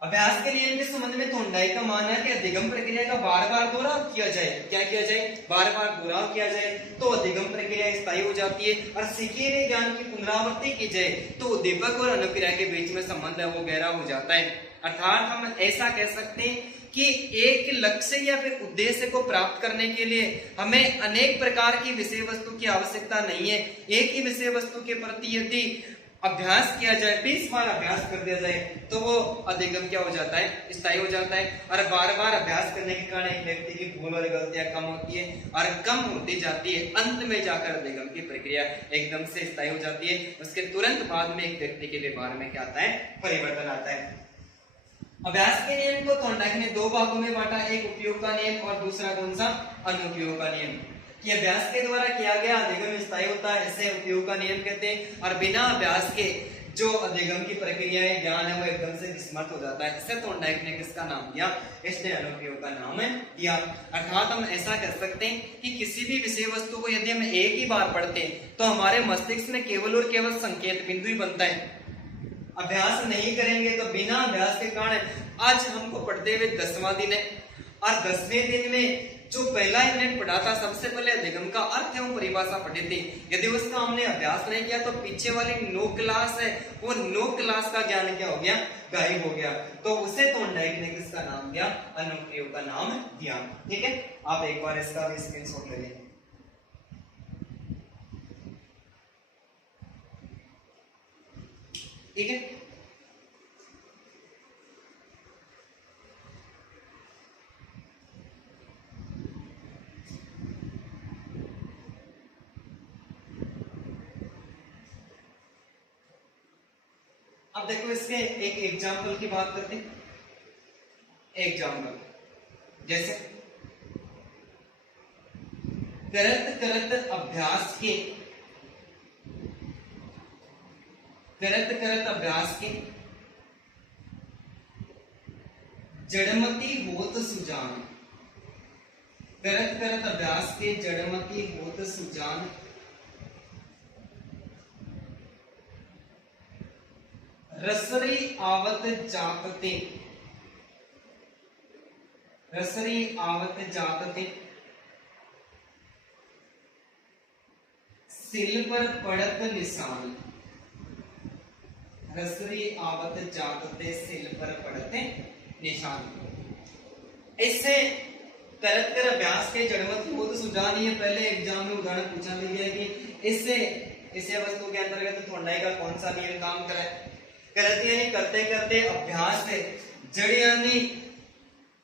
अभ्यास के नियम के संबंध में थॉर्नडाइक का मानना है कि अधिगम प्रक्रिया का बार बार दोहराव किया जाए। क्या किया जाए? बार बार दोहराव किया जाए तो अधिगम प्रक्रिया स्थायी हो जाती है, और सीखे गए ज्ञान की पुनरावृत्ति की जाए तो उद्दीपक और अनुक्रिया के बीच में संबंध है वो गहरा हो जाता है। अर्थात हम ऐसा कह सकते हैं कि एक लक्ष्य या फिर उद्देश्य को प्राप्त करने के लिए हमें अनेक प्रकार की विषय वस्तु की आवश्यकता नहीं है। एक ही विषय वस्तु के प्रति यदि अभ्यास किया जाए, 20 बार अभ्यास कर दिया जाए तो वो अधिगम क्या हो जाता है? स्थायी हो जाता है। और बार बार अभ्यास करने के कारण एक व्यक्ति की भूल और गलतियां कम होती है और कम होती जाती है। अंत में जाकर अधिगम की प्रक्रिया एकदम से स्थायी हो जाती है। उसके तुरंत बाद में एक व्यक्ति के व्यवहार में क्या आता है? परिवर्तन आता है। अभ्यास के नियम को थॉर्नडाइक ने दो भागों में बांटा, एक उपयोग का नियम और दूसरा कौन सा? अनुपयोग का नियम। कि अभ्यास के द्वारा किया गया अधिगम स्थायी होता है, इसे उपयोग का नियम कहते हैं। और बिना अभ्यास के जो अधिगम की प्रक्रिया है, ज्ञान है, वो एकदम से विस्मृत हो जाता है। इसे थॉर्नडाइक ने किसका नाम दिया? इसने अनुपयोग का नाम दिया। अर्थात हम ऐसा कह सकते हैं कि किसी भी विषय वस्तु को यदि हम एक ही बार पढ़ते हैं तो हमारे मस्तिष्क में केवल और केवल संकेत बिंदु ही बनता है। अभ्यास नहीं करेंगे तो बिना अभ्यास के कारण, आज हमको पढ़ते हुए 10वां दिन है, और 10वें दिन में जो पहला यूनिट पढ़ा था, सबसे पहले अधिगम का अर्थ एवं परिभाषा पढ़ी थी। यदि उसका हमने अभ्यास नहीं किया तो पीछे वाली 9 क्लास है, वो 9 क्लास का ज्ञान क्या हो गया? गायब हो गया। तो उसे थॉर्नडाइक ने किसका नाम दिया? अनुप्रयोग का नाम दिया। ठीक है, आप एक बार इसका भी स्क्रीनशॉट ले लें। ठीक है, अब देखो इसके एक एग्जाम्पल की बात करते हैं। एग्जाम्पल जैसे करत करत अभ्यास के, करत करत अभ्यास के जड़मती होत सुजान, करत करत अभ्यास के जड़मती होत सुजान, रसरी आवत जातते, रसरी आवत जातते, सिल पर पड़त निशान, रसरी आवत जातते सिल पर पड़ते निशान। इससे करत कर अभ्यास के जड़मत वो तो सुझा नहीं है, पहले एग्जाम में उदाहरण पूछा गया कि इससे इसे वस्तु के अंतर्गत थोंडाई का कौन सा नियम काम करे। करत यानी करते करते अभ्यास से जड़ यानी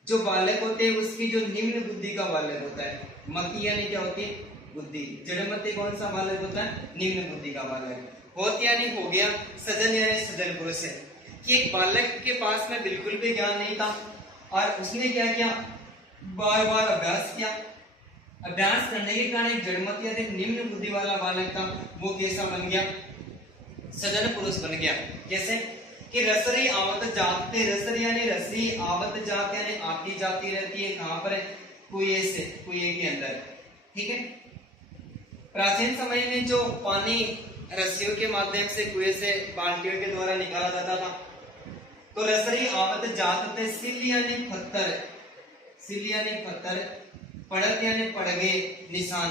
जो बालक होते हैं उसकी जो निम्न बुद्धि का बालक होता है, मति यानी क्या होती है बुद्धि, जड़मति कौन सा बालक होता है निम्न बुद्धि का बालक। होत यानी हो गया, सजन यानी सजन पुरुष है कि एक बालक के पास में बिल्कुल भी ज्ञान नहीं था और उसने क्या किया, बार बार अभ्यास किया। अभ्यास करने के कारण एक जड़मत यानी निम्न बुद्धि वाला बालक था, वो कैसा बन गया, सजन पुरुष बन गया। जैसे कि रसरी आवत जाते, रसरी यानी रसी, आवत जात यानी आती जाती रहती है, कहां पर है, कुएं से, कुएं के अंदर, ठीक है। प्राचीन समय में जो पानी रस्सियों के माध्यम से कुएं से बाल्टियों के द्वारा निकाला जाता था, तो रसरी आवत जाते, सिल यानी पत्थर, सिल यानी पत्थर, पड़त यानी पड़ गए निशान,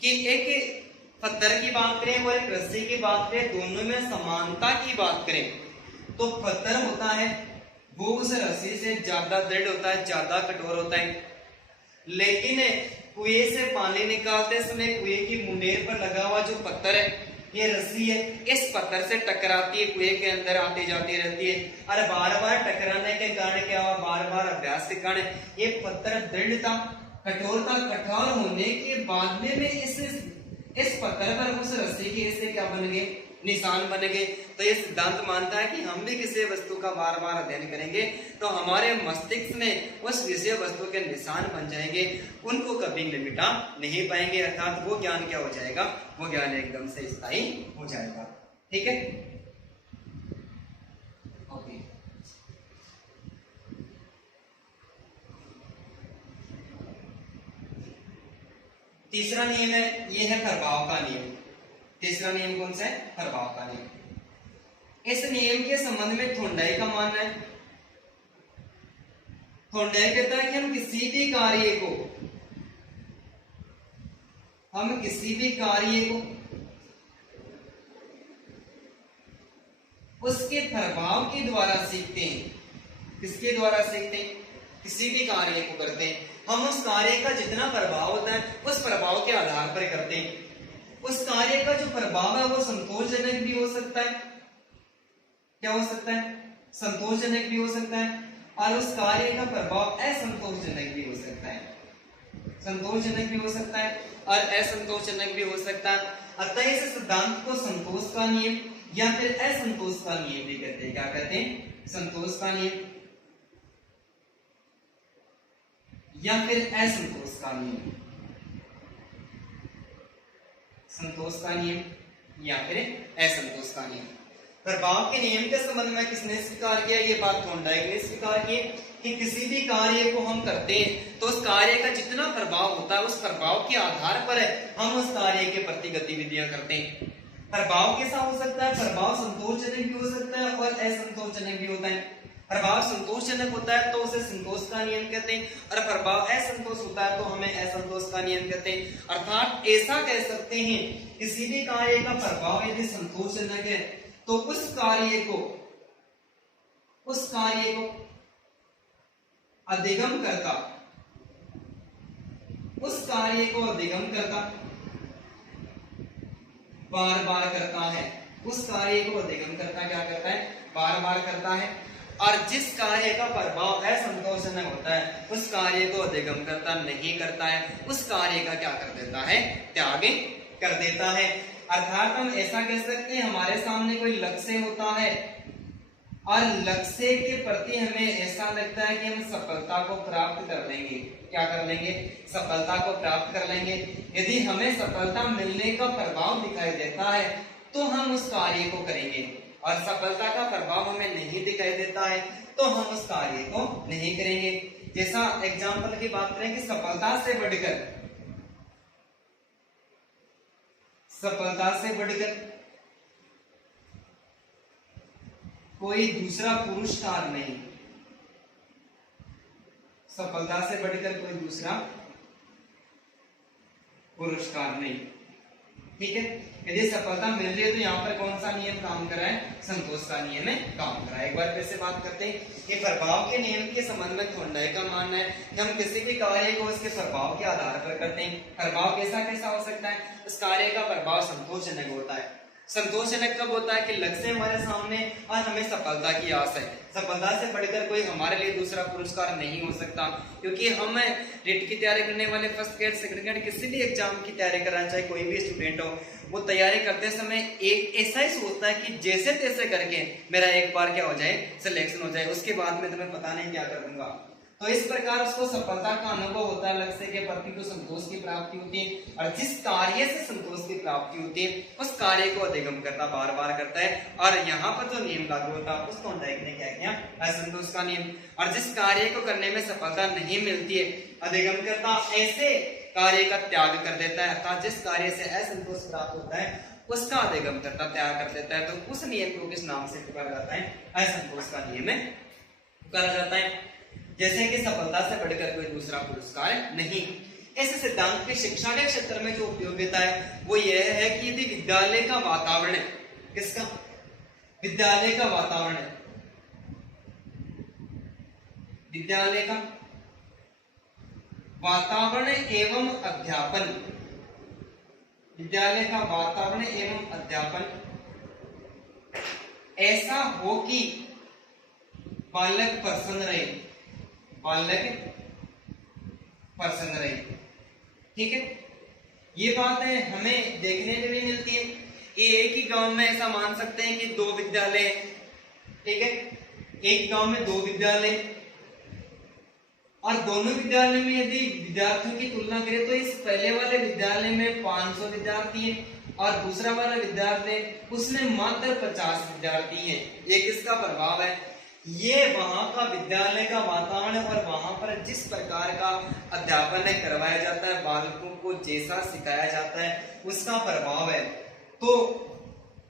कि एक पत्थर की बात करें और एक रस्सी की बात करें, दोनों में समानता की बात करें तो पत्थर होता है वो उस रस्सी से ज्यादा दृढ़ होता है, ज्यादा कठोर होता है। लेकिन कुएं से पानी निकालते समय कुएं की मुंडेर पर लगा हुआ जो पत्थर है, ये रस्सी है, इस पत्थर से टकराती है, कुएं के अंदर आती जाती रहती है और बार बार टकराने के कारण क्या हुआ, बार बार अभ्यास के कारण ये पत्थर दृढ़ता, कठोरता, कठोर होने के बाद में इस पत्थर पर उस रस्सी के इससे क्या बन गए, निशान बन गए। तो ये सिद्धांत मानता है कि हम भी किसी वस्तु का बार बार अध्ययन करेंगे तो हमारे मस्तिष्क में उस विषय वस्तु के निशान बन जाएंगे, उनको कभी मिटा नहीं पाएंगे, अर्थात वो ज्ञान क्या हो जाएगा, वो ज्ञान एकदम से स्थायी हो जाएगा। ठीक है, ओके। तीसरा नियम है, ये है प्रभाव का नियम। तीसरा नियम कौन सा है, प्रभाव का नियम। इस नियम के संबंध में थोंडाई का मानना है, थोंडाई कहता है कि हम किसी भी कार्य को उसके प्रभाव के द्वारा सीखते हैं। किसके द्वारा सीखते हैं, किसी भी कार्य को करते हैं, हम उस कार्य का जितना प्रभाव होता है उस प्रभाव के आधार पर करते हैं। उस कार्य का जो प्रभाव है वो संतोषजनक भी हो सकता है, क्या हो सकता है, संतोषजनक भी हो सकता है, और उस कार्य का प्रभाव असंतोषजनक भी हो सकता है, संतोषजनक भी हो सकता है और असंतोषजनक भी हो सकता है। अतः इस सिद्धांत को संतोष का नियम या फिर असंतोष का नियम भी कहते हैं। क्या कहते हैं, संतोष का नियम या फिर असंतोष का नियम, संतोष का नियम या फिर असंतोष का नियम। प्रभाव के नियम के संबंध में किसने स्वीकार किया, ये बात थोंडाई ने स्वीकार की कि किसी भी कार्य को हम करते हैं तो उस कार्य का जितना प्रभाव होता है उस प्रभाव के आधार पर हम उस कार्य के प्रति गतिविधियां करते हैं। प्रभाव कैसा हो सकता है, प्रभाव संतोषजनक भी हो सकता है और असंतोषजनक भी होता है। प्रभाव संतोषजनक होता है तो उसे संतोष का नियम कहते हैं, और प्रभाव असंतोष होता है तो हमें असंतोष का नियम कहते हैं। अर्थात ऐसा कह सकते हैं, किसी भी कार्य का प्रभाव यदि संतोषजनक है तो उस कार्य को अधिगम करता, उस कार्य को अधिगम करता, बार बार करता है, उस कार्य को अधिगम करता, क्या करता है, बार बार करता है। और जिस कार्य का प्रभाव असंतोषजनक होता है उस कार्य को अधिगम करता नहीं करता है, उस कार्य का क्या कर देता है, त्याग कर देता है। अर्थात हम ऐसा कह सकते हैं, हमारे सामने कोई लक्ष्य होता है और लक्ष्य के प्रति हमें ऐसा लगता है कि हम सफलता को प्राप्त कर लेंगे, क्या कर लेंगे, सफलता को प्राप्त कर लेंगे। यदि हमें सफलता मिलने का प्रभाव दिखाई देता है तो हम उस कार्य को करेंगे, और सफलता का प्रभाव हमें नहीं दिखाई देता है तो हम उस कार्य को नहीं करेंगे। जैसा एग्जाम्पल की बात करें कि सफलता से बढ़कर कोई दूसरा पुरस्कार नहीं, सफलता से बढ़कर कोई दूसरा पुरस्कार नहीं। ठीक है, यदि सफलता मिल रही है तो यहाँ पर कौन सा नियम काम कर रहा है? संतोष का नियम है काम कर रहा है। एक बार फिर से बात करते हैं कि प्रभाव के नियम के संबंध में थॉर्नडाइक का मानना है कि हम किसी भी कार्य को उसके प्रभाव के आधार पर करते हैं। प्रभाव कैसा कैसा हो सकता है? उस कार्य का प्रभाव संतोषजनक होता है। संतोषजनक कब होता है? कि लक्ष्य हमारे सामने और हमें सफलता की आस है। सफलता से बढ़कर कोई हमारे लिए दूसरा पुरस्कार नहीं हो सकता, क्योंकि हम रिट की तैयारी करने वाले, फर्स्ट ग्रेड सेकंड ग्रेड किसी भी एग्जाम की तैयारी करना चाहे कोई भी स्टूडेंट हो, वो तैयारी करते समय एक ऐसा ही सोचता है कि जैसे तैसे करके मेरा एक बार क्या हो जाए, सिलेक्शन हो जाए, उसके बाद में तुम्हें पता नहीं क्या कर दूंगा। तो इस प्रकार उसको सफलता का अनुभव होता है, लक्ष्य के प्रति को संतोष की प्राप्ति होती है, और जिस कार्य से संतोष की प्राप्ति होती है उस कार्य को अधिगम करता बार बार करता है। और यहाँ पर जो नियम लागू होता है उसको थॉर्नडाइक ने क्या किया? असंतोष का नियम। और जिस कार्य को करने में सफलता नहीं मिलती है, अधिगम करता ऐसे कार्य का त्याग कर देता है, अर्थात जिस कार्य से असंतोष प्राप्त होता है उसका अधिगम करता त्याग कर देता है। तो उस नियम को किस नाम से पुकारा जाता है? असंतोष का नियम है पुकारा जाता है। जैसे कि सफलता से बढ़कर कोई दूसरा पुरस्कार नहीं। इस सिद्धांत की शिक्षा के क्षेत्र में जो उपयोगिता है वो यह है कि यदि विद्यालय का वातावरण, किसका? विद्यालय का वातावरण, विद्यालय का वातावरण एवं अध्यापन, विद्यालय का वातावरण एवं अध्यापन ऐसा हो कि बालक प्रसन्न रहे, बालक प्रसन्न रहे। ठीक है, ये बात है हमें देखने में भी मिलती है। एक ही गांव में ऐसा मान सकते हैं कि दो विद्यालय, ठीक है, एक गांव में दो विद्यालय, और दोनों विद्यालय में यदि विद्यार्थियों की तुलना करें तो इस पहले वाले विद्यालय में 500 विद्यार्थी हैं और दूसरा वाला विद्यालय उसमें मात्र 50 विद्यार्थी हैं। ये किसका प्रभाव है? ये वहां का विद्यालय का वातावरण और वहां पर जिस प्रकार का अध्यापन करवाया जाता है, बालकों को जैसा सिखाया जाता है उसका प्रभाव है। तो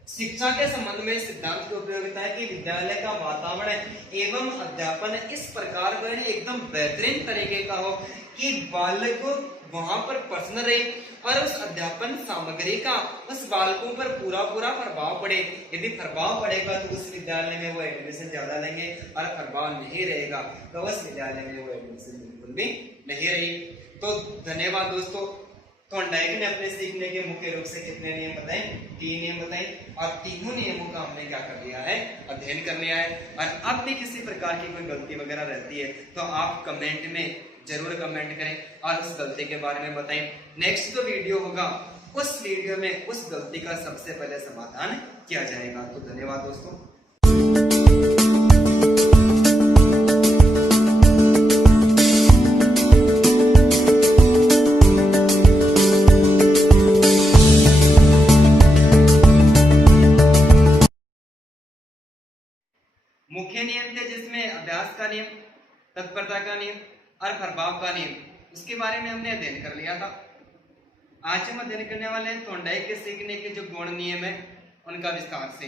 शिक्षा के संबंध में सिद्धांत की उपयोगिता है कि विद्यालय का वातावरण एवं अध्यापन इस प्रकार का एकदम बेहतरीन तरीके का हो कि बालक को वहां पर प्रसन्न रहे और उस अध्यापन सामग्री का उस बालकों पर पूरा पूरा प्रभाव पड़े। यदि प्रभाव पड़ेगा तो उस विद्यालय में वो एडमिशन ज्यादा लेंगे, और प्रभाव नहीं रहेगा तो उस विद्यालय में वो एडमिशन बिल्कुल भी नहीं रहेगी। तो धन्यवाद दोस्तों। थॉर्नडाइक ने अपने सीखने के मुख्य रूप से कितने नियम बताए? 3 नियम बताए, और तीनों नियमों का हमने क्या कर लिया है? अध्ययन कर लिया है। और अब भी किसी प्रकार की कोई गलती वगैरह रहती है तो आप कमेंट में जरूर कमेंट करें और उस गलती के बारे में बताएं। नेक्स्ट जो वीडियो होगा उस वीडियो में उस गलती का सबसे पहले समाधान किया जाएगा। तो धन्यवाद दोस्तों। मुख्य नियम थे जिसमें अभ्यास का नियम, तत्परता का नियम और प्रभाव का नियम, उसके बारे में हमने अध्ययन कर लिया था। आज हम अध्ययन करने वाले हैं थॉर्नडाइक के सीखने के जो गौण नियम है उनका विस्तार से।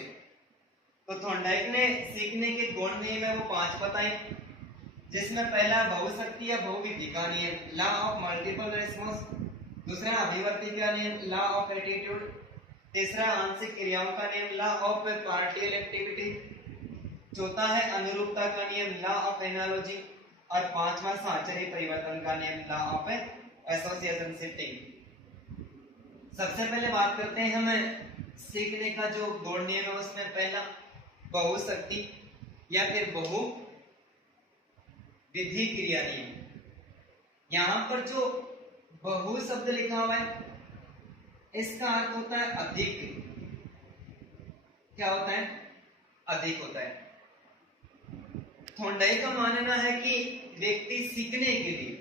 तो थॉर्नडाइक ने सीखने के गौण नियम है वो 5 बताए, जिसमें पहला बहुशक्ति या बहुविधि का नियम, लॉ ऑफ मल्टीपल रिस्पॉन्स। दूसरा अभिवर्ती का नियम, लॉ ऑफ एटीट्यूड। तीसरा आंशिक क्रियाओं का नियम, लॉ ऑफ पार्शियल एक्टिविटी। चौथा है अनुरूपता का नियम, लॉ ऑफ एनालॉजी। और 5वां साहचर्य परिवर्तन का नियम, लॉ ऑफ एसोसिएशन शिफ्टिंग। सबसे पहले बात करते हैं हम सीखने का जो गौण नियम है उसमें पहला बहुशक्ति या फिर बहु विधि क्रिया नियम। यहां पर जो बहु शब्द लिखा हुआ है इसका अर्थ होता है अधिक। क्या होता है? अधिक होता है। थॉर्नडाइक का मानना है कि व्यक्ति सीखने के लिए,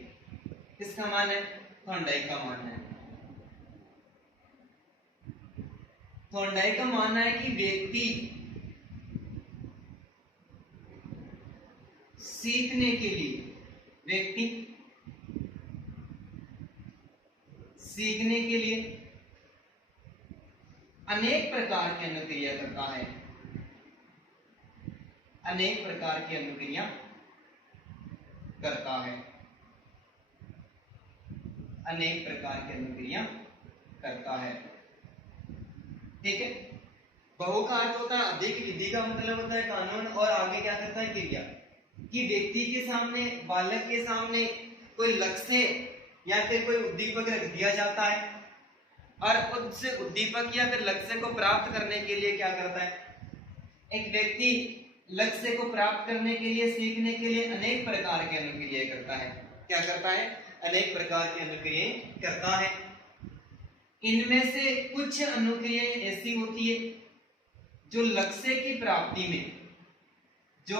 किसका मान है? थॉर्नडाइक का मानना है। थॉर्नडाइक का मानना है कि व्यक्ति सीखने के लिए, व्यक्ति सीखने के लिए अनेक प्रकार की अनुक्रिया करता है। अनेक प्रकार की अनुक्रिया करता है, अनेक प्रकार की अनुक्रिया करता है। ठीक है, बहु का अर्थ होता है अधिक, विधि का मतलब होता है कानून, और आगे क्या करता है क्रिया। कि व्यक्ति के सामने, बालक के सामने कोई लक्ष्य या फिर कोई उद्दीपक रख दिया जाता है और उस उद्दीपक या फिर लक्ष्य को प्राप्त करने के लिए क्या करता है, एक व्यक्ति लक्ष्य को प्राप्त करने के लिए, सीखने के लिए अनेक प्रकार की अनुक्रिया करता है। क्या करता है, अनेक प्रकार की अनुक्रिया करता है। इनमें से कुछ अनुक्रिया ऐसी होती है जो लक्ष्य की प्राप्ति में, जो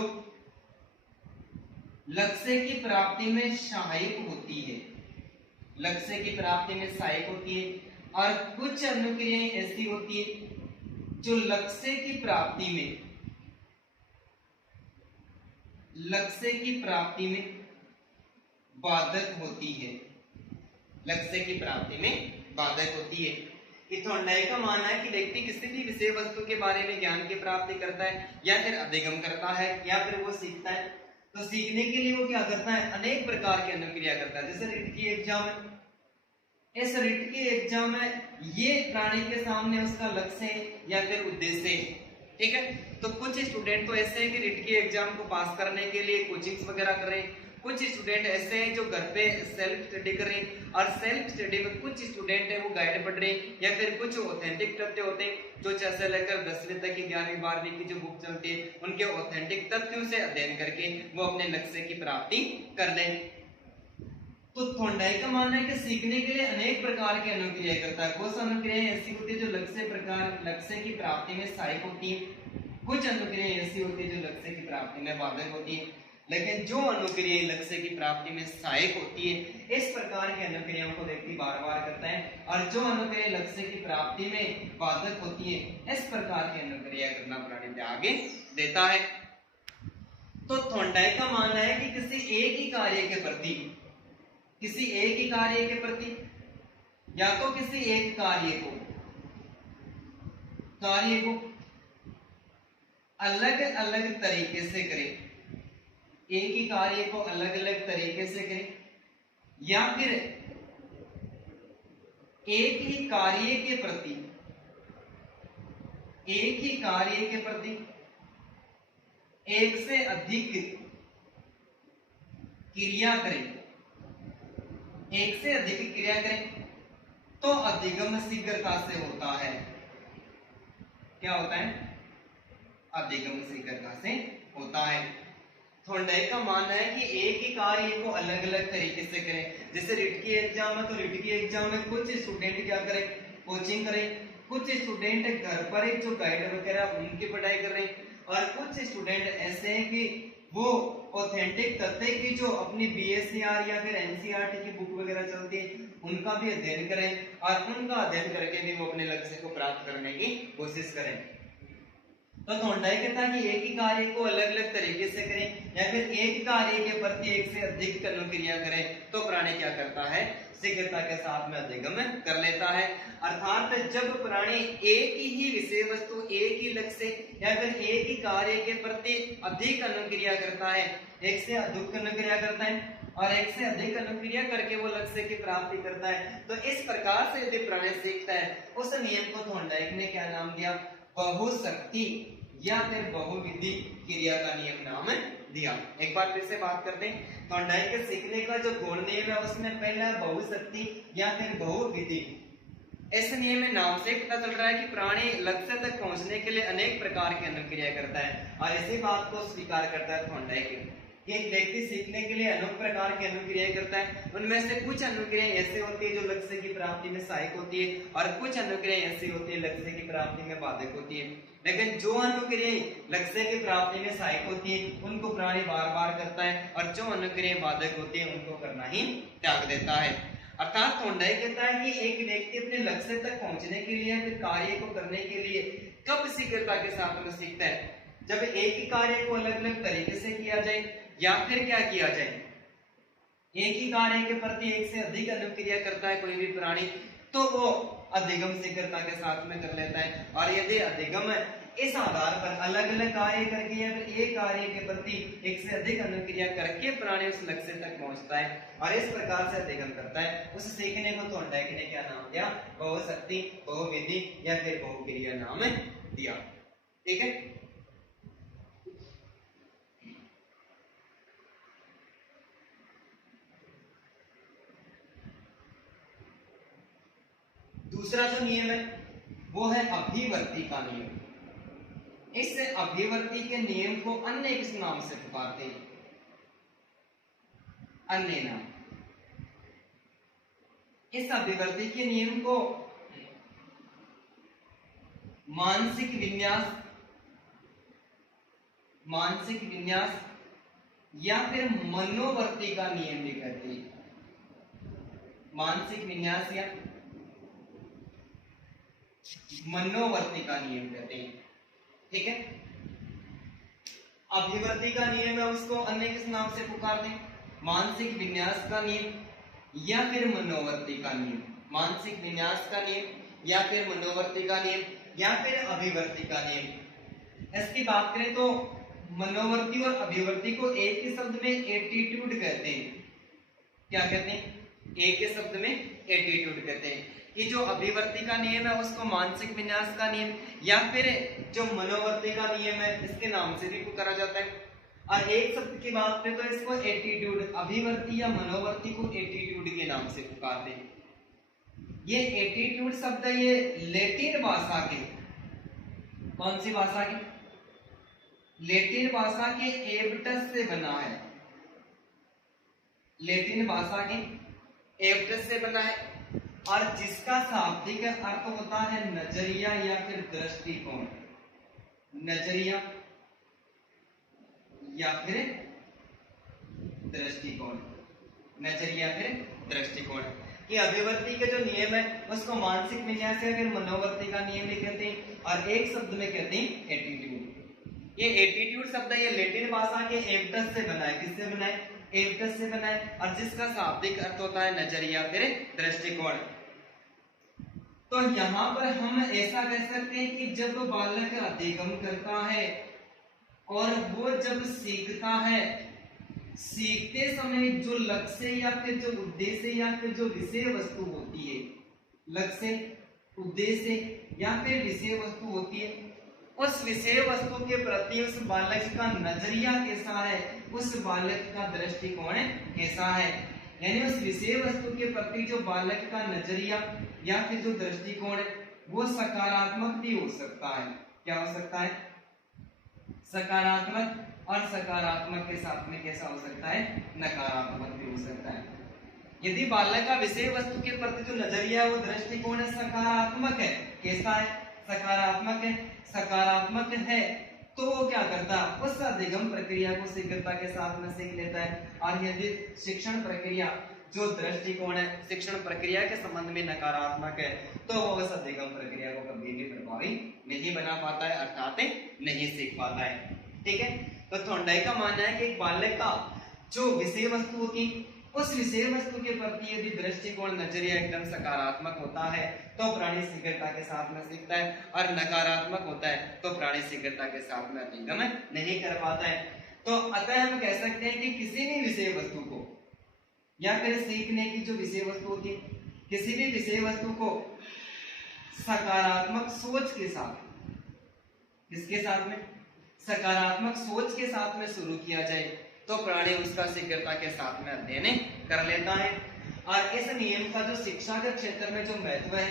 लक्ष्य की प्राप्ति में सहायक होती है, लक्ष्य की प्राप्ति में सहायक होती है। और कुछ अनुक्रियाएं ऐसी होती है जो लक्ष्य की प्राप्ति में, लक्ष्य की प्राप्ति में बाधक होती है, लक्ष्य की प्राप्ति में बाधक होती है। कि थॉर्नडाइक का मानना है कि व्यक्ति किसी भी विषय वस्तु के बारे में ज्ञान की प्राप्ति करता है या फिर अधिगम करता है या फिर वो सीखता है, तो सीखने के लिए वो क्या करता है, अनेक प्रकार की अनुक्रिया करता है। जैसे रिट की एग्जाम है, इस रिट के एग्जाम में ये प्राणी के सामने उसका लक्ष्य या फिर उद्देश्य है। ठीक है, तो कुछ स्टूडेंट तो ऐसे हैं कि रिट के एग्जाम को पास करने के लिए कोचिंग्स वगैरह कर रहे हैं, कुछ स्टूडेंट ऐसे हैं जो घर पे सेल्फ स्टडी कर रहे हैं, और सेल्फ स्टडी में कुछ स्टूडेंट है वो गाइड पढ़ रहे हैं, या फिर कुछ ऑथेंटिक तथ्य होते हैं जो 6 से लेकर 10वीं तक की 11वीं 12वीं की जो बुक चलती है उनके ऑथेंटिक तथ्यों से अध्ययन करके वो अपने लक्ष्य की प्राप्ति कर लें। तो थॉर्नडाइक का मानना है कि सीखने के लिए अनेक प्रकार की अनुक्रिया करता है। कुछ अनुक्रियाएं ऐसी होती है जो लक्ष्य की प्राप्ति में सहायक होती है, कुछ अनुक्रियाएं ऐसी होती है जो लक्ष्य की प्राप्ति में बाधक होती है। लेकिन जो अनुक्रियाएं लक्ष्य की प्राप्ति में सहायक होती है, इस प्रकार की अनुक्रियाओं को व्यक्ति बार बार करता है, और जो अनुक्रिया लक्ष्य की प्राप्ति में बाधक होती है, इस प्रकार की अनुक्रिया करना प्राणी त्याग देता है। तो थॉर्नडाइक का मानना है कि किसी एक ही कार्य के प्रति, किसी एक ही कार्य के प्रति या तो किसी एक कार्य को अलग अलग तरीके से करें, एक ही कार्य को अलग अलग तरीके से करें, या फिर एक ही कार्य के प्रति, एक ही कार्य के प्रति एक से अधिक क्रिया करें, एक से अधिक क्रिया करें, तो अधिगम शीघ्रता से होता है। क्या होता है, अधिगम शीघ्रता से होता है। थॉर्नडाइक का मानना है कि एक ही कार्य को अलग अलग तरीके से करें। जैसे रिट की एग्जाम है, तो रिट की एग्जाम में कुछ स्टूडेंट क्या करें, कोचिंग करें, कुछ स्टूडेंट घर पर ही जो गाइड वगैरह उनकी पढ़ाई कर रहे हैं, और कुछ स्टूडेंट ऐसे हैं कि वो ऑथेंटिक तथ्य की जो अपनी बीएससीआर या फिर एनसीईआरटी की बुक वगैरह चलती है उनका भी अध्ययन करें, और उनका अध्ययन करके भी वो अपने लक्ष्य को प्राप्त करने की कोशिश करें। तो थॉर्नडाइक कहता है कि एक ही कार्य को अलग अलग तरीके से करें या फिर एक कार्य के प्रति एक से अधिक अनुक्रिया करें, तो प्राणी क्या करता है, शीघ्रता के साथ में अधिगम कर लेता है। अर्थात जब प्राणी एक ही विषय वस्तु, एक ही लक्ष्य या फिर एक ही कार्य के प्रति अधिक अनुक्रिया करता है, एक से अधिक अनुक्रिया करता है और एक से अधिक अनुक्रिया करके वो लक्ष्य की प्राप्ति करता है, तो इस प्रकार से यदि प्राणी सीखता है, उस नियम को थॉर्नडाइक ने क्या नाम दिया, बहुशक्ति या फिर बहुविधि क्रिया का नियम नाम दिया। एक बार फिर से बात करते हैं, थॉर्नडाइक के सीखने का जो गौण नियम है उसमें पहला बहुशक्ति या फिर बहुविधि। इस नियम में नाम से पता चल रहा है कि प्राणी लक्ष्य तक पहुंचने के लिए अनेक प्रकार की अनुक्रिया करता है, और इसी बात को स्वीकार करता है थॉर्नडाइक। एक व्यक्ति सीखने के लिए अनेक प्रकार की अनुक्रिया करता है, उनमें से कुछ अनुक्रिया ऐसे होती है जो लक्ष्य की प्राप्ति में सहायक होती है, और कुछ अनुक्रिया ऐसी होती है लक्ष्य की प्राप्ति में बाधक होती है। लेकिन जो अनुक्रिया लक्ष्य की प्राप्ति में सहायक होती है उनको प्राणी बार बार करता है, और जो अनुक्रिया बाधक होती है उनको करना ही त्याग देता है। अर्थात थॉर्नडाइक कहता है कि एक व्यक्ति अपने लक्ष्य तक पहुंचने के लिए, फिर कार्य को करने के लिए कब शीघ्रता के साथ में सीखता है, जब एक ही कार्य को अलग अलग तरीके से किया जाए या फिर क्या किया जाए, एक ही कार्य के प्रति एक से अधिक अनुक्रिया करता है कोई भी प्राणी, तो वो अधिगम शीघ्रता के साथ में कर लेता है। और यदि अधिगम इस आधार पर अलग अलग कार्य करके या फिर एक कार्य के प्रति एक से अधिक अनुक्रिया करके प्राणी उस लक्ष्य तक पहुंचता है और इस प्रकार से अधिगम करता है। उस सीखने को थॉर्नडाइक ने क्या नाम दिया? बहुशक्ति, बहुविधि या फिर बहुक्रिया नाम दिया। ठीक है। दूसरा जो नियम है वो है अभिवर्ती का नियम। इस अभिवर्ती के नियम को अन्य किस नाम से पुकारते हैं? अन्य नाम। इस अभिवर्ती के नियम को मानसिक विन्यास या फिर मनोवर्ती का नियम भी कहते हैं। मानसिक विन्यास या मनोवर्ती का नियम कहते हैं। ठीक है। अभिवर्ती का नियम है उसको अन्य किस नाम से पुकारते हैं? मानसिक विन्यास का नियम या फिर मनोवर्ती का नियम। मानसिक विन्यास का नियम या फिर मनोवर्ती का नियम या फिर अभिवर्ती का नियम। इसकी बात करें तो मनोवर्ती और अभिवर्ती को एक ही शब्द में एटीट्यूड कहते हैं। क्या कहते हैं? एक ही शब्द में एटीट्यूड कहते हैं कि जो अभिवर्ती का नियम है उसको मानसिक विन्यास का नियम या फिर जो मनोवर्ती का नियम है इसके नाम से भी पुकारा जाता है। और एक शब्द की बात करें तो इसको एटीट्यूड, अभिवर्ती या मनोवर्ती को एटीट्यूड के नाम से पुकारते हैं। ये एटीट्यूड शब्द ये लैटिन भाषा के, कौन सी भाषा के? लैटिन भाषा के एबटस से बना है। लैटिन भाषा के एबटस से बना है और जिसका शाब्दिक अर्थ होता है नजरिया या फिर दृष्टिकोण। नजरिया या फिर दृष्टिकोण। नजरिया फिर दृष्टिकोण। कि अभिवर्ती के जो नियम है उसको मानसिक विन्यास या फिर मनोवर्ती का नियम भी कहते हैं और एक शब्द में कहते हैं एटीट्यूड। ये एटीट्यूड शब्द ये लैटिन भाषा के एबटस से बना है। किससे बना है? एबटस से बना है और जिसका शाब्दिक अर्थ होता है नजरिया फिर दृष्टिकोण। तो यहाँ पर हम ऐसा कह सकते हैं कि जब बालक अधिगम करता है और वो जब सीखता है, सीखते समय जो लक्ष्य या फिर जो उद्देश्य या फिर जो विषय वस्तु होती है, लक्ष्य, उद्देश्य या फिर विषय वस्तु होती है, उस विषय वस्तु के प्रति उस बालक का नजरिया कैसा है, उस बालक का दृष्टिकोण कैसा है। यानी उस विषय वस्तु के प्रति जो बालक का नजरिया या फिर जो दृष्टिकोण है वो सकारात्मक भी हो सकता है। क्या हो सकता है? सकारात्मक। और सकारात्मक के साथ में कैसा हो सकता है? नकारात्मक भी हो सकता है। यदि बालक का विषय वस्तु के प्रति जो नजरिया है वो दृष्टिकोण सकारात्मक है, कैसा है? सकारात्मक है। सकारात्मक है तो वो क्या करता है? उस अधिगम प्रक्रिया को शीघ्रता के साथ में सीख लेता है। और यदि शिक्षण प्रक्रिया जो दृष्टिकोण है शिक्षण प्रक्रिया के संबंध में नकारात्मक है तो वो उस अधिगम प्रक्रिया को कभी भी प्रभावी नहीं बना पाता है, अर्थात नहीं सीख पाता है। ठीक है। तो थॉर्नडाइक का मानना है कि एक बालक का जो विषय वस्तु होती उस विषय वस्तु के प्रति यदि दृष्टिकोण नजरिया एकदम सकारात्मक होता है तो प्राणी शीघ्रता के साथ में सीखता है और नकारात्मक होता है तो प्राणी शीघ्रता के साथ में अधिगम नहीं कर पाता है। तो अतः हम कह सकते हैं कि किसी भी विषय वस्तु को या फिर सीखने की जो विषय वस्तु होती है, किसी भी विषय वस्तु को सकारात्मक सोच के साथ, किसके साथ में? सकारात्मक सोच के साथ में शुरू किया जाए तो प्राणी उसका शीघ्रता के साथ में अध्ययन कर लेता है। और इस नियम का जो शिक्षा के क्षेत्र में जो महत्व है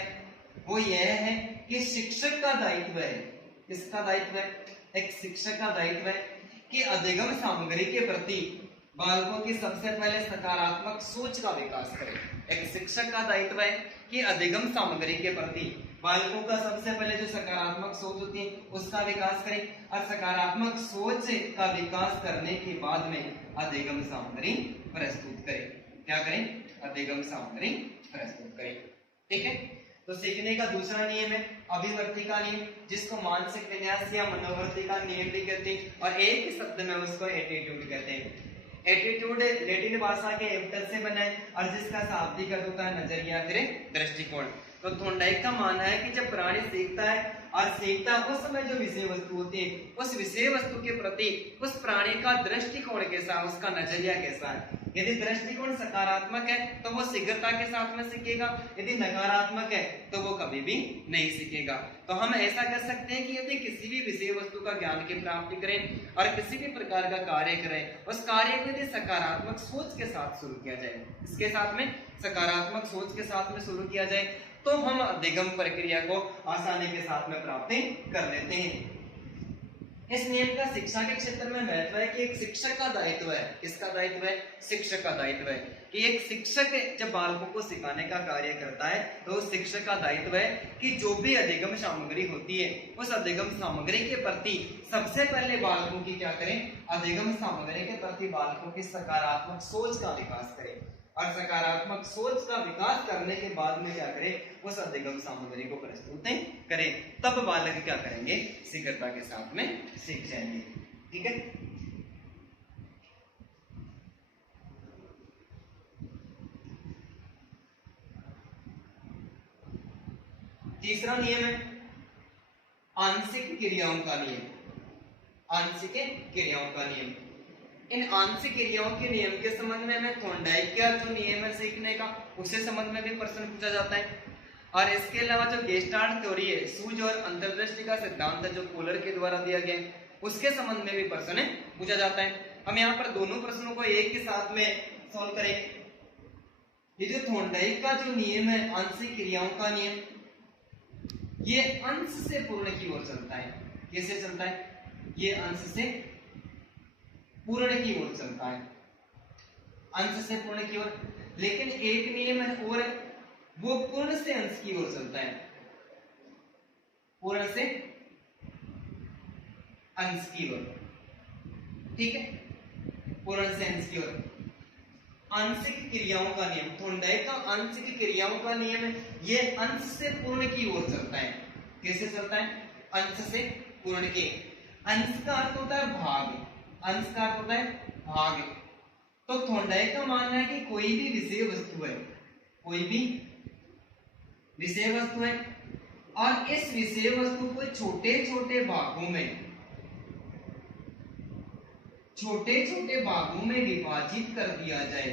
वो यह है कि शिक्षक का दायित्व है। किसका दायित्व है? एक शिक्षक का दायित्व है कि अधिगम सामग्री के प्रति बालकों की सबसे पहले सकारात्मक सोच का विकास करें। एक शिक्षक का दायित्व है कि अधिगम सामग्री के प्रति बालकों का सबसे पहले जो सकारात्मक सोच होती है उसका विकास करें और सकारात्मक सोच का विकास करने के बाद में अधिगम सामग्री प्रस्तुत करें। क्या करें? अधिगम सामग्री प्रस्तुत करें। ठीक है। तो सीखने का दूसरा नियम है अभिवर्ती का नियम, जिसको मानसिक विन्यास या मनोवर्ती का नियम भी कहते हैं और एक ही शब्द में उसको एटीट्यूड कहते हैं। एटीट्यूड लैटिन भाषा के एबटस से बना है और जिसका शाब्दिक अर्थ होता है नजरिया फिर दृष्टिकोण। तो थॉर्नडाइक का मानना है कि जब प्राणी सीखता है और सीखता है उस समय जो विषय वस्तु होती है उस विषय वस्तु के प्रति उस प्राणी का दृष्टिकोण कैसा है, उसका नजरिया कैसा है। यदि दृष्टिकोण सकारात्मक है तो वो शीघ्रता के साथ में सीखेगा, यदि नकारात्मक है तो वो कभी भी नहीं सीखेगा। तो हम ऐसा कर सकते हैं कि यदि किसी भी विषय वस्तु का ज्ञान की प्राप्ति करें और किसी भी प्रकार का कार्य करें, उस कार्य को यदि सकारात्मक सोच के साथ शुरू किया जाए, इसके साथ में सकारात्मक सोच के साथ में शुरू किया जाए, तो हम अधिगम प्रक्रिया को आसानी के साथ में प्राप्ति कर लेते हैं। इस नियम का शिक्षा के क्षेत्र में महत्व है कि एक शिक्षक का दायित्व है। किसका दायित्व है? शिक्षक का दायित्व है कि एक शिक्षक जब बालकों को सिखाने का कार्य करता है तो उस शिक्षक का दायित्व है कि जो भी अधिगम सामग्री होती है उस अधिगम सामग्री के प्रति सबसे पहले बालकों की क्या करें, अधिगम सामग्री के प्रति बालकों की सकारात्मक सोच का विकास करें और सकारात्मक सोच का विकास करने के बाद में क्या करें, उस अधिगम सामग्री को प्रस्तुत करें। तब बालक क्या करेंगे, शीघ्रता के साथ में सीख जाएंगे। ठीक है। तीसरा नियम है आंशिक क्रियाओं का नियम। आंशिक क्रियाओं का नियम, इन आंशिक क्रियाओं के नियम के संबंध में हमें थॉर्नडाइक का जो नियम है सीखने का, उससे संबंध में भी प्रश्न पूछा जाता है। और इसके अलावा जो गेस्टाल्ट थ्योरी है, सूझ और अंतर्दृष्टि का सिद्धांत जो कोलर के द्वारा दिया गया है, उसके संबंध में भी प्रश्न पूछा जाता है। हम यहाँ पर दोनों प्रश्नों को एक ही साथ में सॉल्व करेंगे। ये जो थॉर्नडाइक का जो नियम है, आंशिक क्रियाओं का नियम, ये अंश से पूर्ण की ओर चलता है। कैसे चलता है? ये अंश से पूर्ण की ओर चलता है, अंश से पूर्ण की ओर। लेकिन एक नियम है और वो पूर्ण से अंश की ओर चलता है, पूर्ण से अंश की ओर। ठीक है, पूर्ण से अंश की ओर। आंशिक क्रियाओं का नियम, थॉर्नडाइक का आंशिक क्रियाओं का नियम है, ये अंश से पूर्ण की ओर चलता है। कैसे चलता है? अंश से पूर्ण के। अंश का अर्थ होता है भाग, अंश का अर्थ होता है भाग। तो थॉर्नडाइक का मानना है कि कोई भी विषय वस्तु है, कोई भी विषय वस्तु है और इस विषय वस्तु को छोटे छोटे भागों में, छोटे छोटे भागों में विभाजित कर दिया जाए।